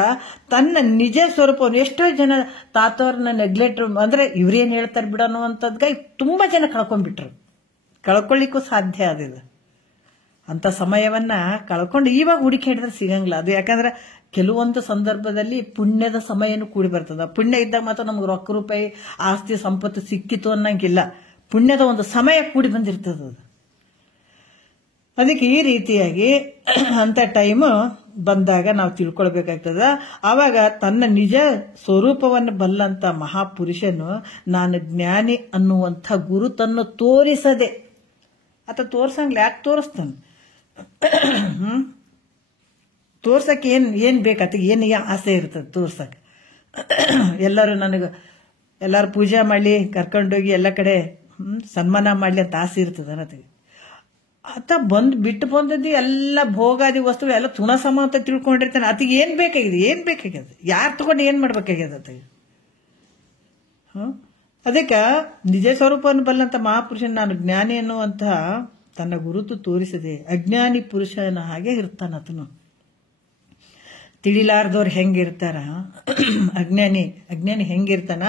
ತನ್ನ ನಿಜ ಸ್ವರೂಪವನ್ನು ಎಷ್ಟೋ ಜನ ತಾತವ್ರನ್ನ ನೆಗ್ಲೆಕ್ಟ್ ಅಂದ್ರೆ ಇವ್ರೇನ್ ಹೇಳ್ತಾರೆ ಬಿಡ ಅನ್ನುವಂಥದ್ಗಾಗಿ ತುಂಬಾ ಜನ ಕಳ್ಕೊಂಡ್ಬಿಟ್ರು. ಕಳ್ಕೊಳ್ಳಿಕ್ಕೂ ಸಾಧ್ಯ ಆದಿದೆ. ಅಂತ ಸಮಯವನ್ನ ಕಳ್ಕೊಂಡು ಇವಾಗ ಹುಡುಕಿಡಿದ್ರೆ ಸಿಗಂಗಿಲ್ಲ. ಅದು ಯಾಕಂದ್ರೆ ಕೆಲವೊಂದು ಸಂದರ್ಭದಲ್ಲಿ ಪುಣ್ಯದ ಸಮಯನೂ ಕೂಡಿ ಬರ್ತದ. ಪುಣ್ಯ ಇದ್ದಾಗ ಮಾತ್ರ ನಮ್ಗೆ ರೊಕ್ಕ ರೂಪಾಯಿ ಆಸ್ತಿ ಸಂಪತ್ತು ಸಿಕ್ಕಿತು ಅನ್ನಂಗಿಲ್ಲ. ಪುಣ್ಯದ ಒಂದು ಸಮಯ ಕೂಡಿ ಬಂದಿರ್ತದ ಅದು. ಅದಕ್ಕೆ ಈ ರೀತಿಯಾಗಿ ಅಂತ ಟೈಮ್ ಬಂದಾಗ ನಾವು ತಿಳ್ಕೊಳ್ಬೇಕಾಗ್ತದ. ಆವಾಗ ತನ್ನ ನಿಜ ಸ್ವರೂಪವನ್ನು ಬಲ್ಲಂತ ಮಹಾಪುರುಷನು ನಾನು ಜ್ಞಾನಿ ಅನ್ನುವಂಥ ಗುರುತನ್ನು ತೋರಿಸದೆ, ಆತ ತೋರ್ಸಂಗ್ಲ ಯಾಕೆ ತೋರಿಸ್ತಾನೆ? ತೋರ್ಸಕ್ಕೆ ಏನ್ ಬೇಕಾತ, ಏನ್ ಆಸೆ ಇರ್ತದೆ ತೋರ್ಸಕ್ಕೆ? ಎಲ್ಲರೂ ಪೂಜೆ ಮಾಡ್ಲಿ, ಕರ್ಕೊಂಡೋಗಿ ಎಲ್ಲ ಕಡೆ ಸನ್ಮಾನ ಮಾಡ್ಲಿ ಅಂತ ಆಸೆ ಇರ್ತದ ಅನ್ನೋದು. ಆತ ಬಿಟ್ಟು ಬಂದದ್ದು ಎಲ್ಲ ಭೋಗಾದಿ ವಸ್ತು ಎಲ್ಲ ತುಣಸಮ ಅಂತ ತಿಳ್ಕೊಂಡಿರ್ತಾನೆ. ಆತಗೆ ಏನ್ ಬೇಕಾಗಿದೆ ಯಾರು ತಗೊಂಡು ಏನ್ ಮಾಡ್ಬೇಕಾಗ್ಯದ ಆತಗೆ? ಅದಕ್ಕೆ ನಿಜ ಸ್ವರೂಪವನ್ನು ಬಲ್ಲಂತ ಮಹಾಪುರುಷನ ನಾನು ಜ್ಞಾನಿ ಅನ್ನುವಂತ ತನ್ನ ಗುರುತು ತೋರಿಸದೆ ಅಜ್ಞಾನಿ ಪುರುಷನ ಹಾಗೆ ಇರ್ತಾನ ಆತನು. ತಿಳಿಲಾರ್ದವ್ರು ಹೆಂಗಿರ್ತಾರ, ಅಜ್ಞಾನಿ ಹೆಂಗಿರ್ತಾನ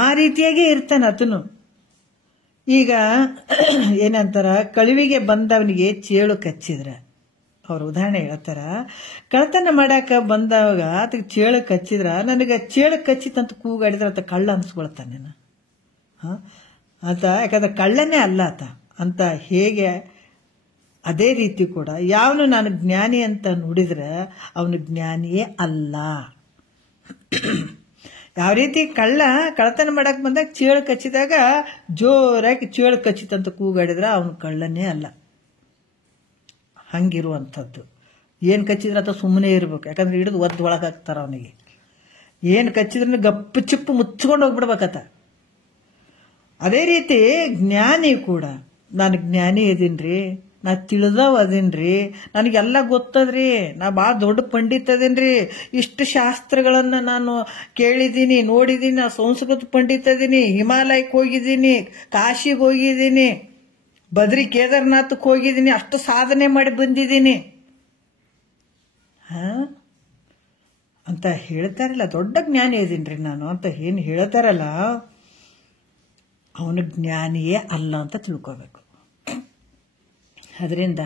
ಆ ರೀತಿಯಾಗಿ ಇರ್ತಾನ ಆತನು. ಈಗ ಏನಂತಾರ, ಕಳುವಿಗೆ ಬಂದವನಿಗೆ ಚೇಳು ಕಚ್ಚಿದ್ರ, ಅವ್ರ ಉದಾಹರಣೆ ಹೇಳ್ತಾರ, ಕಳ್ತನ ಮಾಡಾಕ ಬಂದವಾಗ ಆತಗೆ ಚೇಳು ಕಚ್ಚಿದ್ರ, ನನಗೆ ಚೇಳು ಕಚ್ಚಿತಂತ ಕೂಗಾಡಿದ್ರ ಆತ ಕಳ್ಳ ಅನ್ಸ್ಕೊಳ್ತಾನೆ. ಆತ ಯಾಕಂದ್ರೆ ಕಳ್ಳನೇ ಅಲ್ಲ ಆತ ಅಂತ. ಹೇಗೆ ಅದೇ ರೀತಿ ಕೂಡ ಯಾವನು ನಾನು ಜ್ಞಾನಿ ಅಂತ ನುಡಿದ್ರೆ ಅವನು ಜ್ಞಾನಿಯೇ ಅಲ್ಲ. ಯಾವ ರೀತಿ ಕಳ್ಳತನ ಮಾಡಕ್ ಬಂದಾಗ ಚೇಳು ಕಚ್ಚಿದಾಗ ಜೋರಾಗಿ ಚೇಳು ಕಚ್ಚಿತಂತ ಕೂಗಾಡಿದ್ರ ಅವನು ಕಳ್ಳನೇ ಅಲ್ಲ. ಹಂಗಿರುವಂಥದ್ದು. ಏನ್ ಕಚ್ಚಿದ್ರ ಆತ ಸುಮ್ಮನೆ ಇರ್ಬೇಕು, ಯಾಕಂದ್ರೆ ಹಿಡಿದು ಒದ್ದು ಒಳಗಾಗ್ತಾರ ಅವನಿಗೆ. ಏನ್ ಕಚ್ಚಿದ್ರ ಗಪ್ಪು ಚಿಪ್ಪು ಮುಚ್ಕೊಂಡು ಹೋಗ್ಬಿಡ್ಬೇಕತ್ತ. ಅದೇ ರೀತಿ ಜ್ಞಾನಿ ಕೂಡ ನಾನು ಜ್ಞಾನಿ ಇದೀನ್ರಿ, ನಾ ತಿಳಿದವ ಅದೀನ್ರಿ, ನನಗೆಲ್ಲ ಗೊತ್ತದ್ರಿ, ನಾ ಭಾಳ ದೊಡ್ಡ ಪಂಡಿತ ಅದೀನ್ರಿ, ಇಷ್ಟು ಶಾಸ್ತ್ರಗಳನ್ನ ನಾನು ಕೇಳಿದ್ದೀನಿ, ನೋಡಿದ್ದೀನಿ, ನಾ ಸಂಸ್ಕೃತ ಪಂಡಿತ ಅದೀನಿ, ಹಿಮಾಲಯಕ್ಕೆ ಹೋಗಿದ್ದೀನಿ, ಕಾಶಿಗೆ ಹೋಗಿದ್ದೀನಿ, ಬದ್ರಿ ಕೇದಾರ್ನಾಥಕ್ಕೆ ಹೋಗಿದ್ದೀನಿ, ಅಷ್ಟು ಸಾಧನೆ ಮಾಡಿ ಬಂದಿದ್ದೀನಿ ಅಂತ ಹೇಳ್ತಾರಲ್ಲ. ದೊಡ್ಡ ಜ್ಞಾನಿ ಇದೀನ್ರಿ ನಾನು ಅಂತ ಏನು ಹೇಳ್ತಾರಲ್ಲ, ಅವನು ಜ್ಞಾನಿಯೇ ಅಲ್ಲ ಅಂತ ತಿಳ್ಕೋಬೇಕು. ಅದರಿಂದ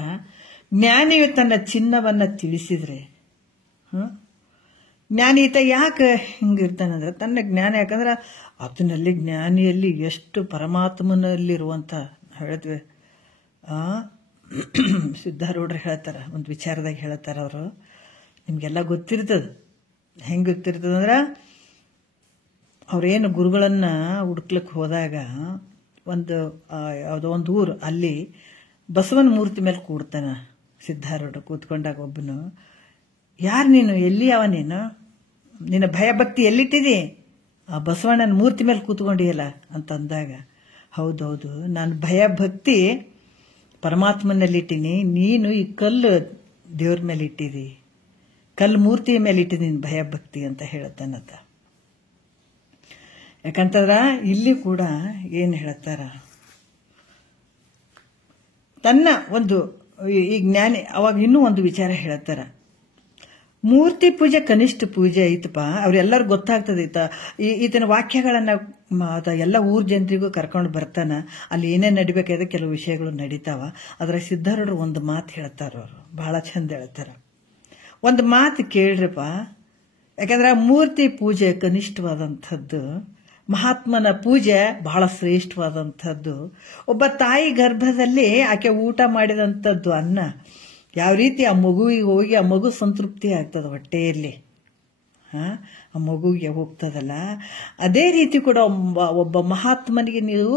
ಜ್ಞಾನಿಯು ತನ್ನ ಚಿನ್ನವನ್ನ ತಿಳಿಸಿದ್ರೆ, ಜ್ಞಾನಿತ ಯಾಕೆ ಹಿಂಗಿರ್ತಾನಂದ್ರೆ ತನ್ನ ಜ್ಞಾನ, ಯಾಕಂದ್ರೆ ಆತನಲ್ಲಿ ಜ್ಞಾನಿಯಲ್ಲಿ ಎಷ್ಟು ಪರಮಾತ್ಮನಲ್ಲಿರುವಂತ ಹೇಳಿದ್ವಿ. ಸಿದ್ಧಾರೂಢರು ಹೇಳ್ತಾರ, ಒಂದು ವಿಚಾರದಾಗ ಹೇಳ್ತಾರ ಅವರು, ನಿಮ್ಗೆಲ್ಲ ಗೊತ್ತಿರ್ತದ. ಹೆಂಗೆ ಗೊತ್ತಿರ್ತದಂದ್ರ, ಅವ್ರೇನು ಗುರುಗಳನ್ನ ಹುಡುಕ್ಲಿಕ್ಕೆ ಹೋದಾಗ ಯಾವುದೋ ಒಂದು ಊರು, ಅಲ್ಲಿ ಬಸವನ ಮೂರ್ತಿ ಮೇಲೆ ಕೂಡ್ತಾನ ಸಿದ್ಧಾರೂಢ. ಕೂತ್ಕೊಂಡಾಗ ಒಬ್ಬನು, ಯಾರು ನೀನು, ಎಲ್ಲಿ ಯಾವ ನೀನು, ನಿನ್ನ ಭಯಭಕ್ತಿ ಎಲ್ಲಿಟ್ಟಿದಿ, ಆ ಬಸವಣ್ಣನ ಮೂರ್ತಿ ಮೇಲೆ ಕೂತ್ಕೊಂಡಿಯಲ್ಲ ಅಂತ ಅಂದಾಗ, ಹೌದೌದು ನಾನು ಭಯಭಕ್ತಿ ಪರಮಾತ್ಮನಲ್ಲಿಟ್ಟಿನಿ, ನೀನು ಈ ಕಲ್ಲು ದೇವ್ರ ಮೇಲೆ ಇಟ್ಟಿದಿ, ಕಲ್ಲು ಮೂರ್ತಿಯ ಮೇಲೆ ಇಟ್ಟಿದ್ದೀನಿ ಭಯಭಕ್ತಿ ಅಂತ ಹೇಳ್ತಾನತ್ತ. ಯಾಕಂತಂದ್ರ ಇಲ್ಲಿ ಕೂಡ ಏನ್ ಹೇಳ್ತಾರ, ತನ್ನ ಒಂದು ಈ ಜ್ಞಾನಿ ಅವಾಗ ಇನ್ನೂ ಒಂದು ವಿಚಾರ ಹೇಳ್ತಾರ, ಮೂರ್ತಿ ಪೂಜೆ ಕನಿಷ್ಠ ಪೂಜೆ ಐತಪ್ಪ, ಅವ್ರೆಲ್ಲರೂ ಗೊತ್ತಾಗ್ತದೆ. ಈತನ ವಾಕ್ಯಗಳನ್ನ ಎಲ್ಲ ಊರ್ ಜನರಿಗೂ ಕರ್ಕೊಂಡು ಬರ್ತಾನ. ಅಲ್ಲಿ ಏನೇನು ನಡಿಬೇಕಾದ ಕೆಲವು ವಿಷಯಗಳು ನಡೀತಾವ. ಅದ್ರ ಸಿದ್ಧಾರೂಢರು ಒಂದು ಮಾತು ಹೇಳ್ತಾರ, ಅವರು ಬಹಳ ಚಂದ ಹೇಳ್ತಾರ. ಒಂದು ಮಾತು ಕೇಳ್ರಪ್ಪ, ಯಾಕಂದ್ರೆ ಮೂರ್ತಿ ಪೂಜೆ ಕನಿಷ್ಠವಾದಂಥದ್ದು, ಮಹಾತ್ಮನ ಪೂಜೆ ಬಹಳ ಶ್ರೇಷ್ಠವಾದಂಥದ್ದು. ಒಬ್ಬ ತಾಯಿ ಗರ್ಭದಲ್ಲಿ ಆಕೆ ಊಟ ಮಾಡಿದಂಥದ್ದು ಅನ್ನ ಯಾವ ರೀತಿ ಆ ಮಗುವಿಗೆ ಹೋಗಿ ಆ ಮಗು ಸಂತೃಪ್ತಿ ಆಗ್ತದೆ ಹೊಟ್ಟೆಯಲ್ಲಿ, ಆ ಮಗುವಿಗೆ ಹೋಗ್ತದಲ್ಲ, ಅದೇ ರೀತಿ ಕೂಡ ಒಬ್ಬ ಮಹಾತ್ಮನಿಗೆ ನೀವು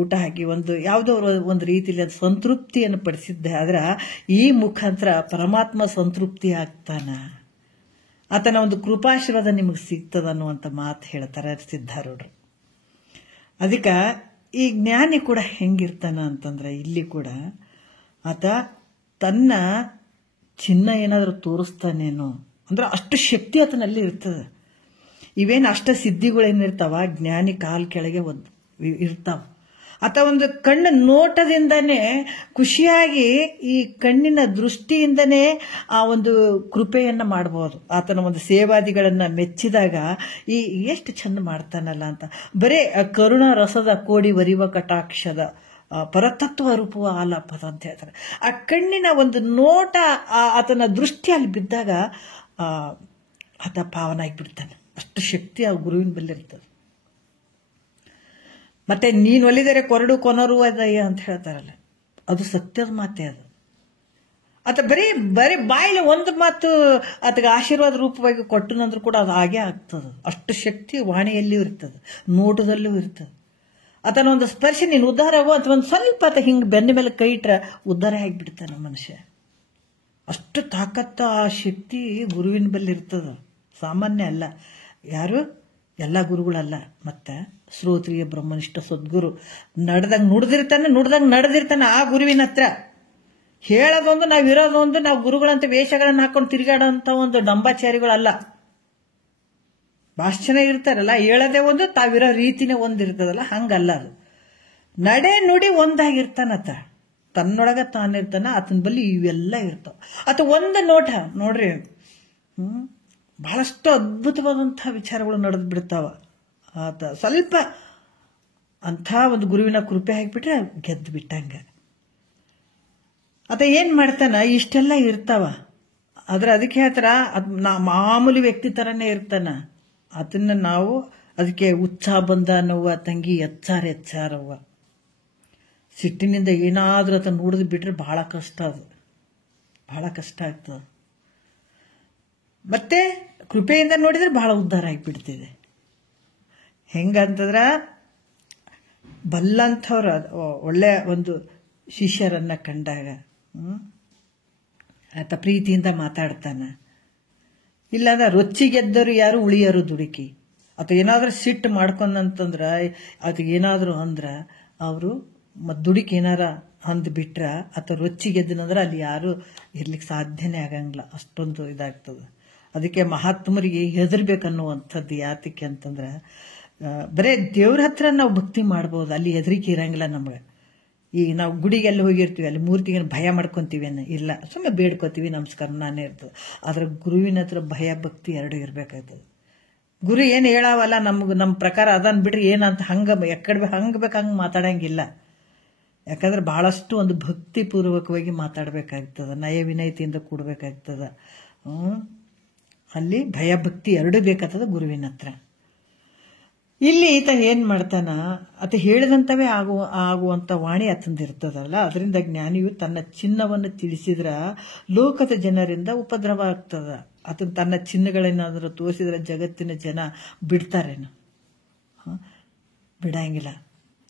ಊಟ ಹಾಕಿ ಯಾವುದೋ ಒಂದು ರೀತಿಯಲ್ಲಿ ಅದು ಸಂತೃಪ್ತಿಯನ್ನು ಪಡಿಸಿದ್ದೆ ಆದ್ರೆ ಈ ಮುಖಾಂತರ ಪರಮಾತ್ಮ ಸಂತೃಪ್ತಿ ಆಗ್ತಾನ, ಆತನ ಒಂದು ಕೃಪಾಶೀರ್ವಾದ ನಿಮಗೆ ಸಿಗ್ತದ ಅನ್ನುವಂಥ ಮಾತು ಹೇಳ್ತಾರೆ ಸಿದ್ಧಾರೂಢರು. ಅದಕ್ಕೆ ಈ ಜ್ಞಾನಿ ಕೂಡ ಹೆಂಗಿರ್ತಾನ ಅಂತಂದ್ರೆ ಇಲ್ಲಿ ಕೂಡ ಆತ ತನ್ನ ಚಿನ್ನ ಏನಾದರೂ ತೋರಿಸ್ತಾನೇನೋ ಅಂದ್ರೆ ಅಷ್ಟು ಶಕ್ತಿ ಆತನಲ್ಲಿ ಇರ್ತದೆ. ಇವೇನು ಅಷ್ಟ ಸಿದ್ಧಿಗಳೇನಿರ್ತಾವ ಜ್ಞಾನಿ ಕಾಲ್ ಕೆಳಗೆ ಇರ್ತಾವ. ಆತ ಒಂದು ಕಣ್ಣು ನೋಟದಿಂದನೇ ಖುಷಿಯಾಗಿ ಈ ಕಣ್ಣಿನ ದೃಷ್ಟಿಯಿಂದನೇ ಆ ಒಂದು ಕೃಪೆಯನ್ನ ಮಾಡಬಹುದು. ಆತನ ಒಂದು ಸೇವಾದಿಗಳನ್ನ ಮೆಚ್ಚಿದಾಗ ಈ ಎಷ್ಟು ಚಂದ ಮಾಡ್ತಾನಲ್ಲ ಅಂತ ಬರೇ ಕರುಣಾ ರಸದ ಕೋಡಿ ವರಿವ ಕಟಾಕ್ಷದ ಪರತತ್ವ ರೂಪವ ಆಲಾಪದ ಅಂತ ಹೇಳ್ತಾರೆ. ಆ ಕಣ್ಣಿನ ಒಂದು ನೋಟ ಆತನ ದೃಷ್ಟಿಯಲ್ಲಿ ಬಿದ್ದಾಗ ಆತ ಪಾವನಾಗಿ ಬಿಡ್ತಾನೆ. ಅಷ್ಟು ಶಕ್ತಿ ಆ ಗುರುವಿನ ಬಲ್ಲಿ ಇರ್ತದೆ. ಮತ್ತೆ ನೀನು ಒಲಿದರೆ ಕೊರಡು ಕೊನರು ಅದಯ್ಯ ಅಂತ ಹೇಳ್ತಾರಲ್ಲ, ಅದು ಸತ್ಯದ ಮಾತೆ. ಅದು ಆತ ಬರೀ ಬಾಯಿಲೆ ಒಂದು ಮಾತು ಆತಗೆ ಆಶೀರ್ವಾದ ರೂಪವಾಗಿ ಕೊಟ್ಟನಂದ್ರೂ ಕೂಡ ಅದು ಹಾಗೇ ಆಗ್ತದೆ. ಅಷ್ಟು ಶಕ್ತಿ ವಾಣಿಯಲ್ಲಿಯೂ ಇರ್ತದೆ, ನೋಟದಲ್ಲೂ ಇರ್ತದೆ. ಆತನ ಒಂದು ಸ್ಪರ್ಶ ನೀನು ಉದ್ಧಾರ ಆಗೋ ಅಥವಾ ಒಂದು ಸ್ವಲ್ಪ ಆತ ಹಿಂಗೆ ಬೆನ್ನ ಮೇಲೆ ಕೈ ಇಟ್ರೆ ಉದ್ಧಾರ ಆಗಿಬಿಡ್ತಾನೆ ಮನುಷ್ಯ. ಅಷ್ಟು ತಾಕತ್ತ ಆ ಶಕ್ತಿ ಗುರುವಿನ ಬಲ್ಲಿ ಇರ್ತದ, ಸಾಮಾನ್ಯ ಅಲ್ಲ. ಯಾರು ಎಲ್ಲ ಗುರುಗಳಲ್ಲ. ಮತ್ತೆ ಶ್ರೋತ್ರಿಯ ಬ್ರಹ್ಮನಿಷ್ಠ ಸದ್ಗುರು ನಡೆದಂಗೆ ನುಡ್ದಂಗೆ ನಡೆದಿರ್ತಾನೆ ಆ ಗುರುವಿನ ಹತ್ರ. ಹೇಳೋದೊಂದು, ನಾವಿರೋದೊಂದು, ನಾವು ಗುರುಗಳಂತ ವೇಷಗಳನ್ನು ಹಾಕೊಂಡು ತಿರುಗಾಡೋಂಥ ಒಂದು ಡಂಬಾಚಾರಿಗಳಲ್ಲ. ಭಾಷೆ ಜನ ಇರ್ತಾರಲ್ಲ, ಹೇಳೋದೇ ಒಂದು, ತಾವಿರೋ ರೀತಿನೇ ಒಂದಿರ್ತದಲ್ಲ, ಹಂಗಲ್ಲ. ಅದು ನಡೆ ನುಡಿ ಒಂದಾಗಿರ್ತಾನತ, ತನ್ನೊಳಗ ತಾನಿರ್ತಾನ. ಆತನ ಬಲ್ಲಿ ಇವೆಲ್ಲ ಇರ್ತಾವ. ಆತ ಒಂದು ನೋಟ ನೋಡ್ರಿ, ಬಹಳಷ್ಟು ಅದ್ಭುತವಾದಂತಹ ವಿಚಾರಗಳು ನಡೆದು ಬಿಡ್ತಾವ. ಆತ ಸ್ವಲ್ಪ ಅಂಥ ಒಂದು ಗುರುವಿನ ಕೃಪೆ ಹಾಕಿಬಿಟ್ರೆ ಗೆದ್ದು ಬಿಟ್ಟಂಗ. ಆತ ಏನ್ ಮಾಡ್ತಾನ, ಇಷ್ಟೆಲ್ಲ ಇರ್ತಾವ. ಆದ್ರೆ ಅದಕ್ಕೆ ಹೇಳ್ತಾರ, ಮಾಮೂಲಿ ವ್ಯಕ್ತಿ ತರನೇ ಇರ್ತಾನ. ಅದನ್ನ ನಾವು ಅದಕ್ಕೆ ಉತ್ಸಾಹ ಬಂದ ಅನ್ನುವ ತಂಗಿ ಎಚ್ಚಾರವ್ವ. ಸಿಟ್ಟಿನಿಂದ ಏನಾದ್ರೂ ಆತ ನೋಡಿದ್ ಬಿಟ್ರೆ ಬಹಳ ಕಷ್ಟ, ಅದು ಬಹಳ ಕಷ್ಟ ಆಗ್ತದೆ. ಮತ್ತೆ ಕೃಪೆಯಿಂದ ನೋಡಿದ್ರೆ ಬಹಳ ಉದ್ಧಾರ ಆಗಿಬಿಡ್ತಿದೆ. ಹೆಂಗಂತಂದ್ರ ಬಲ್ಲಂಥವ್ರು ಒಳ್ಳೆ ಒಂದು ಶಿಷ್ಯರನ್ನ ಕಂಡಾಗ ಆತ ಪ್ರೀತಿಯಿಂದ ಮಾತಾಡ್ತಾನ. ಇಲ್ಲಾಂದ್ರೆ ರೊಚ್ಚಿಗೆದ್ದರು ಯಾರು ಉಳಿಯರು ದುಡುಕಿ. ಆತ ಏನಾದ್ರೂ ಸಿಟ್ಟು ಮಾಡ್ಕೊಂಡಂತಂದ್ರ ಅದಕ್ಕೆ ಏನಾದ್ರು ಅಂದ್ರ ಅವರು ದುಡುಕಿ ಏನಾರ ಅಂದ್ಬಿಟ್ರ ಆತ ರೊಚ್ಚಿಗೆದ್ದನಂದ್ರೆ ಅಲ್ಲಿ ಯಾರು ಇರ್ಲಿಕ್ಕೆ ಸಾಧ್ಯನೇ ಆಗಂಗಿಲ್ಲ. ಅಷ್ಟೊಂದು ಇದಾಗ್ತದೆ. ಅದಕ್ಕೆ ಮಹಾತ್ಮರಿಗೆ ಹೆದರ್ಬೇಕನ್ನುವಂಥದ್ದು ಯಾತಕ್ಕೆ ಅಂತಂದ್ರೆ, ಬರೇ ದೇವ್ರ ಹತ್ರ ನಾವು ಭಕ್ತಿ ಮಾಡ್ಬೋದು, ಅಲ್ಲಿ ಹೆದರಿಕೆ ಇರಂಗಿಲ್ಲ ನಮ್ಗೆ. ಈಗ ನಾವು ಗುಡಿಗೆಲ್ಲ ಹೋಗಿರ್ತೀವಿ, ಅಲ್ಲಿ ಮೂರ್ತಿಗೆ ಭಯ ಮಾಡ್ಕೊಂತೀವಿ ಇಲ್ಲ, ಸುಮ್ಮನೆ ಬೇಡ್ಕೋತೀವಿ, ನಮಸ್ಕಾರ ನಾನೇ ಇರ್ತದೆ. ಆದ್ರೆ ಗುರುವಿನ ಹತ್ರ ಭಯ ಭಕ್ತಿ ಎರಡು ಇರ್ಬೇಕಾಗ್ತದೆ. ಗುರು ಏನು ಹೇಳಾವಲ್ಲ ನಮ್ಮ ಪ್ರಕಾರ ಅದನ್ ಬಿಡ್ರಿ ಏನಂತ ಹಂಗೆ ಹಂಗೆ ಮಾತಾಡಂಗಿಲ್ಲ. ಯಾಕಂದ್ರೆ ಬಹಳಷ್ಟು ಒಂದು ಭಕ್ತಿ ಪೂರ್ವಕವಾಗಿ ಮಾತಾಡ್ಬೇಕಾಗ್ತದ, ನಯ ವಿನಯತೆಯಿಂದ ಕೂಡ್ಬೇಕಾಗ್ತದ. ಅಲ್ಲಿ ಭಯ ಭಕ್ತಿ ಎರಡು ಬೇಕಾಗ್ತದ ಗುರುವಿನ ಹತ್ರ. ಇಲ್ಲಿ ಈತ ಏನ್ ಮಾಡ್ತಾನ, ಆತ ಹೇಳಿದಂತವೇ ಆಗುವಂತ ವಾಣಿ ಆತಂದಿರ್ತದಲ್ಲ. ಅದರಿಂದ ಜ್ಞಾನಿಯು ತನ್ನ ಚಿನ್ನವನ್ನು ತಿಳಿಸಿದ್ರ ಲೋಕದ ಜನರಿಂದ ಉಪದ್ರವ ಆಗ್ತದ. ಆತನ ತನ್ನ ಚಿನ್ನಗಳೇನಾದ್ರೂ ತೋರಿಸಿದ್ರೆ ಜಗತ್ತಿನ ಜನ ಬಿಡ್ತಾರೇನು? ಬಿಡಂಗಿಲ್ಲ.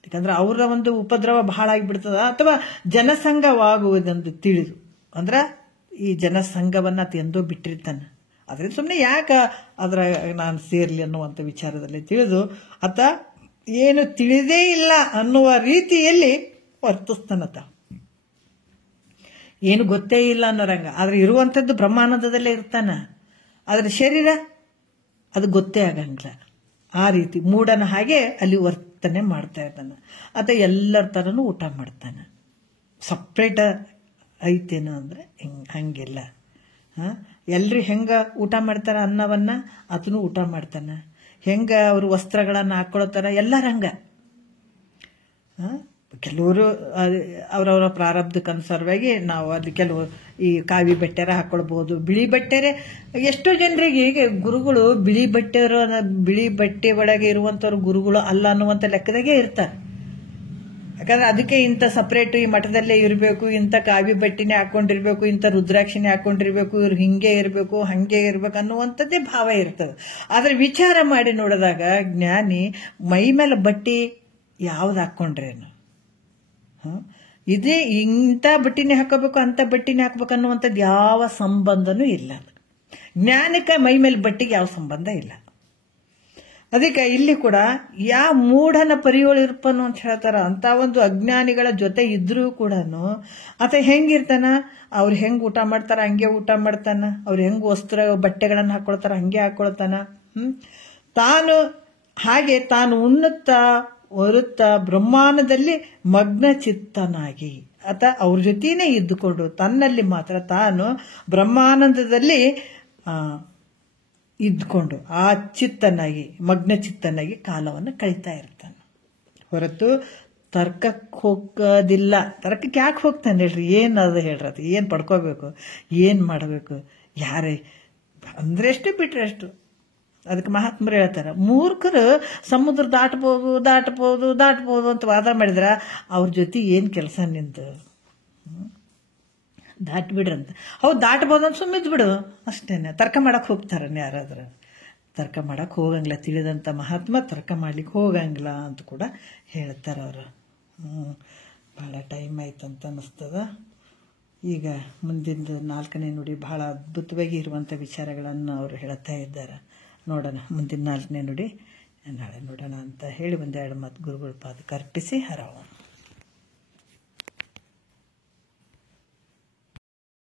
ಯಾಕಂದ್ರೆ ಅವರ ಒಂದು ಉಪದ್ರವ ಬಹಳ ಆಗಿಬಿಡ್ತದ. ಅಥವಾ ಜನಸಂಘವಾಗುವುದೆಂದು ತಿಳಿದು, ಅಂದ್ರ ಈ ಜನಸಂಘವನ್ನ ಆತ ಎಂದೋ ಬಿಟ್ಟಿರ್ತಾನೆ. ಆದ್ರೆ ಸುಮ್ಮನೆ ಯಾಕೆ ಅದ್ರ ನಾನು ಸೇರ್ಲಿ ಅನ್ನುವಂಥ ವಿಚಾರದಲ್ಲಿ ತಿಳಿದು ಆತ ಏನು ತಿಳಿದೇ ಇಲ್ಲ ಅನ್ನುವ ರೀತಿಯಲ್ಲಿ ವರ್ತಿಸ್ತಾನತ. ಏನು ಗೊತ್ತೇ ಇಲ್ಲ ಅನ್ನೋರಂಗ. ಆದ್ರೆ ಇರುವಂಥದ್ದು ಬ್ರಹ್ಮಾನಂದದಲ್ಲೇ ಇರ್ತಾನ. ಆದ್ರೆ ಶರೀರ ಅದು ಗೊತ್ತೇ ಆಗಂಗಿಲ್ಲ. ಆ ರೀತಿ ಮೂಢನ ಹಾಗೆ ಅಲ್ಲಿ ವರ್ತನೆ ಮಾಡ್ತಾ ಇರ್ತಾನ. ಆತ ಎಲ್ಲರ ತರನು ಊಟ ಮಾಡ್ತಾನೆ. ಸಪ್ರೇಟ್ ಐತೇನು ಅಂದ್ರೆ ಹಂಗಿಲ್ಲ. ಎಲ್ರು ಹೆಂಗ ಊಟ ಮಾಡ್ತಾರ ಅನ್ನವನ್ನ ಆತನು ಊಟ ಮಾಡ್ತಾನ. ಹೆಂಗ ಅವರು ವಸ್ತ್ರಗಳನ್ನ ಹಾಕೊಳ್ತಾರ ಎಲ್ಲರಂಗ. ಕೆಲವರು ಅವರವರ ಪ್ರಾರಬ್ಧಕ್ಕನುಸಾರವಾಗಿ ನಾವು ಅದು ಕೆಲವು ಈ ಕಾವಿ ಬಟ್ಟೆರ ಹಾಕೊಳ್ಬಹುದು, ಬಿಳಿ ಬಟ್ಟೆರೆ. ಎಷ್ಟೋ ಜನರಿಗೆ ಈಗ ಗುರುಗಳು ಬಿಳಿ ಬಟ್ಟೆ ಒಳಗೆ ಇರುವಂತವ್ರು ಗುರುಗಳು ಅಲ್ಲ ಅನ್ನುವಂಥ ಲೆಕ್ಕದಾಗೆ ಇರ್ತಾರೆ. ಯಾಕಂದ್ರೆ ಅದಕ್ಕೆ ಇಂಥ ಸಪ್ರೇಟ್ ಈ ಮಠದಲ್ಲೇ ಇರಬೇಕು, ಇಂಥ ಕಾವಿ ಬಟ್ಟಿನೇ ಹಾಕೊಂಡಿರ್ಬೇಕು, ಇಂಥ ರುದ್ರಾಕ್ಷಿನೇ ಹಾಕೊಂಡಿರ್ಬೇಕು, ಇವ್ರು ಹಿಂಗೆ ಇರಬೇಕು ಹಂಗೆ ಇರ್ಬೇಕು ಅನ್ನುವಂಥದ್ದೇ ಭಾವ ಇರ್ತದೆ. ಆದ್ರೆ ವಿಚಾರ ಮಾಡಿ ನೋಡಿದಾಗ ಜ್ಞಾನಿ ಮೈ ಮೇಲೆ ಬಟ್ಟಿ ಯಾವ್ದು ಹಾಕೊಂಡ್ರೇನು, ಇದೇ ಇಂಥ ಬಟ್ಟಿನೇ ಹಾಕೋಬೇಕು ಅಂಥ ಬಟ್ಟಿನೇ ಹಾಕ್ಬೇಕು ಅನ್ನುವಂಥದ್ದು ಯಾವ ಸಂಬಂಧನೂ ಇಲ್ಲ. ಜ್ಞಾನಕ್ಕೆ ಮೈ ಮೇಲೆ ಬಟ್ಟಿಗೆ ಯಾವ ಸಂಬಂಧ ಇಲ್ಲ. ಅದಕ್ಕೆ ಇಲ್ಲಿ ಕೂಡ ಯಾವ ಮೂಢನ ಪರಿಯೋಳು ಇರ್ಪನು ಅಂತ ಹೇಳ್ತಾರ. ಅಂತ ಒಂದು ಅಜ್ಞಾನಿಗಳ ಜೊತೆ ಇದ್ರೂ ಕೂಡ ಆತ ಹೆಂಗಿರ್ತಾನ, ಅವ್ರು ಹೆಂಗ್ ಊಟ ಮಾಡ್ತಾರ ಹಂಗೆ ಊಟ ಮಾಡ್ತಾನ, ಅವ್ರು ಹೆಂಗ್ ವಸ್ತ್ರ ಬಟ್ಟೆಗಳನ್ನು ಹಾಕೊಳ್ತಾರ ಹಂಗೆ ಹಾಕೊಳ್ತಾನ. ತಾನು ಉಣ್ಣುತ್ತಾ ಹೊರುತ್ತಾ ಬ್ರಹ್ಮಾಂಡದಲ್ಲಿ ಮಗ್ನ ಚಿತ್ತನಾಗಿ ಆತ ಅವ್ರ ಜೊತೆನೇ ಇದ್ದುಕೊಂಡು ತನ್ನಲ್ಲಿ ಮಾತ್ರ ತಾನು ಬ್ರಹ್ಮಾನಂದದಲ್ಲಿ ಇದ್ಕೊಂಡು ಆ ಚಿತ್ತನಾಗಿ ಮಗ್ನ ಚಿತ್ತನಾಗಿ ಕಾಲವನ್ನು ಕಳೀತಾ ಇರ್ತಾನೆ ಹೊರತು ತರ್ಕಕ್ಕೆ ಹೋಗೋದಿಲ್ಲ. ತರ್ಕಕ್ಕೆ ಯಾಕೆ ಹೋಗ್ತಾನೆ ಹೇಳ್ರಿ? ಏನದು ಹೇಳ್ರಿ? ಅದು ಏನು ಪಡ್ಕೋಬೇಕು, ಏನು ಮಾಡಬೇಕು, ಯಾರೇ ಅಂದ್ರೆ ಎಷ್ಟು ಬಿಟ್ರೆ ಅಷ್ಟು. ಅದಕ್ಕೆ ಮಹಾತ್ಮರು ಹೇಳ್ತಾರೆ, ಮೂರ್ಖರು ಸಮುದ್ರ ದಾಟ್ಬೋದು ಅಂತ ವಾದ ಮಾಡಿದ್ರ ಅವ್ರ ಜೊತೆ ಏನು ಕೆಲಸ ನಿಂತು ದಾಟ್ಬಿಡ್ರಂತ. ಹೌದು ದಾಟ್ಬೋದು ಅಂತ ಸುಮ್ಮಿದ್ ಬಿಡು ಅಷ್ಟೇನೆ. ತರ್ಕ ಮಾಡಕ್ಕೆ ಹೋಗ್ತಾರ ಯಾರಾದ್ರೂ? ತರ್ಕ ಮಾಡಕ್ಕೆ ಹೋಗಂಗಿಲ್ಲ. ತಿಳಿದಂಥ ಮಹಾತ್ಮ ತರ್ಕ ಮಾಡ್ಲಿಕ್ಕೆ ಹೋಗಂಗಿಲ್ಲ ಅಂತ ಕೂಡ ಹೇಳ್ತಾರೆ ಅವರು. ಭಾಳ ಟೈಮ್ ಆಯ್ತಂತ ಅನ್ನಿಸ್ತದ. ಈಗ ಮುಂದಿನ 4ನೇ ನುಡಿ ಬಹಳ ಅದ್ಭುತವಾಗಿ ಇರುವಂಥ ವಿಚಾರಗಳನ್ನು ಅವರು ಹೇಳ್ತಾ ಇದ್ದಾರೆ. ನೋಡೋಣ ಮುಂದಿನ 4ನೇ ನುಡಿ ನಾಳೆ ನೋಡೋಣ ಅಂತ ಹೇಳಿ ಒಂದೆರಡು ಮಾತು ಗುರುಗಳ ಪಾದಕ್ಕೆ ಅರ್ಪಿಸಿ ಹರವು.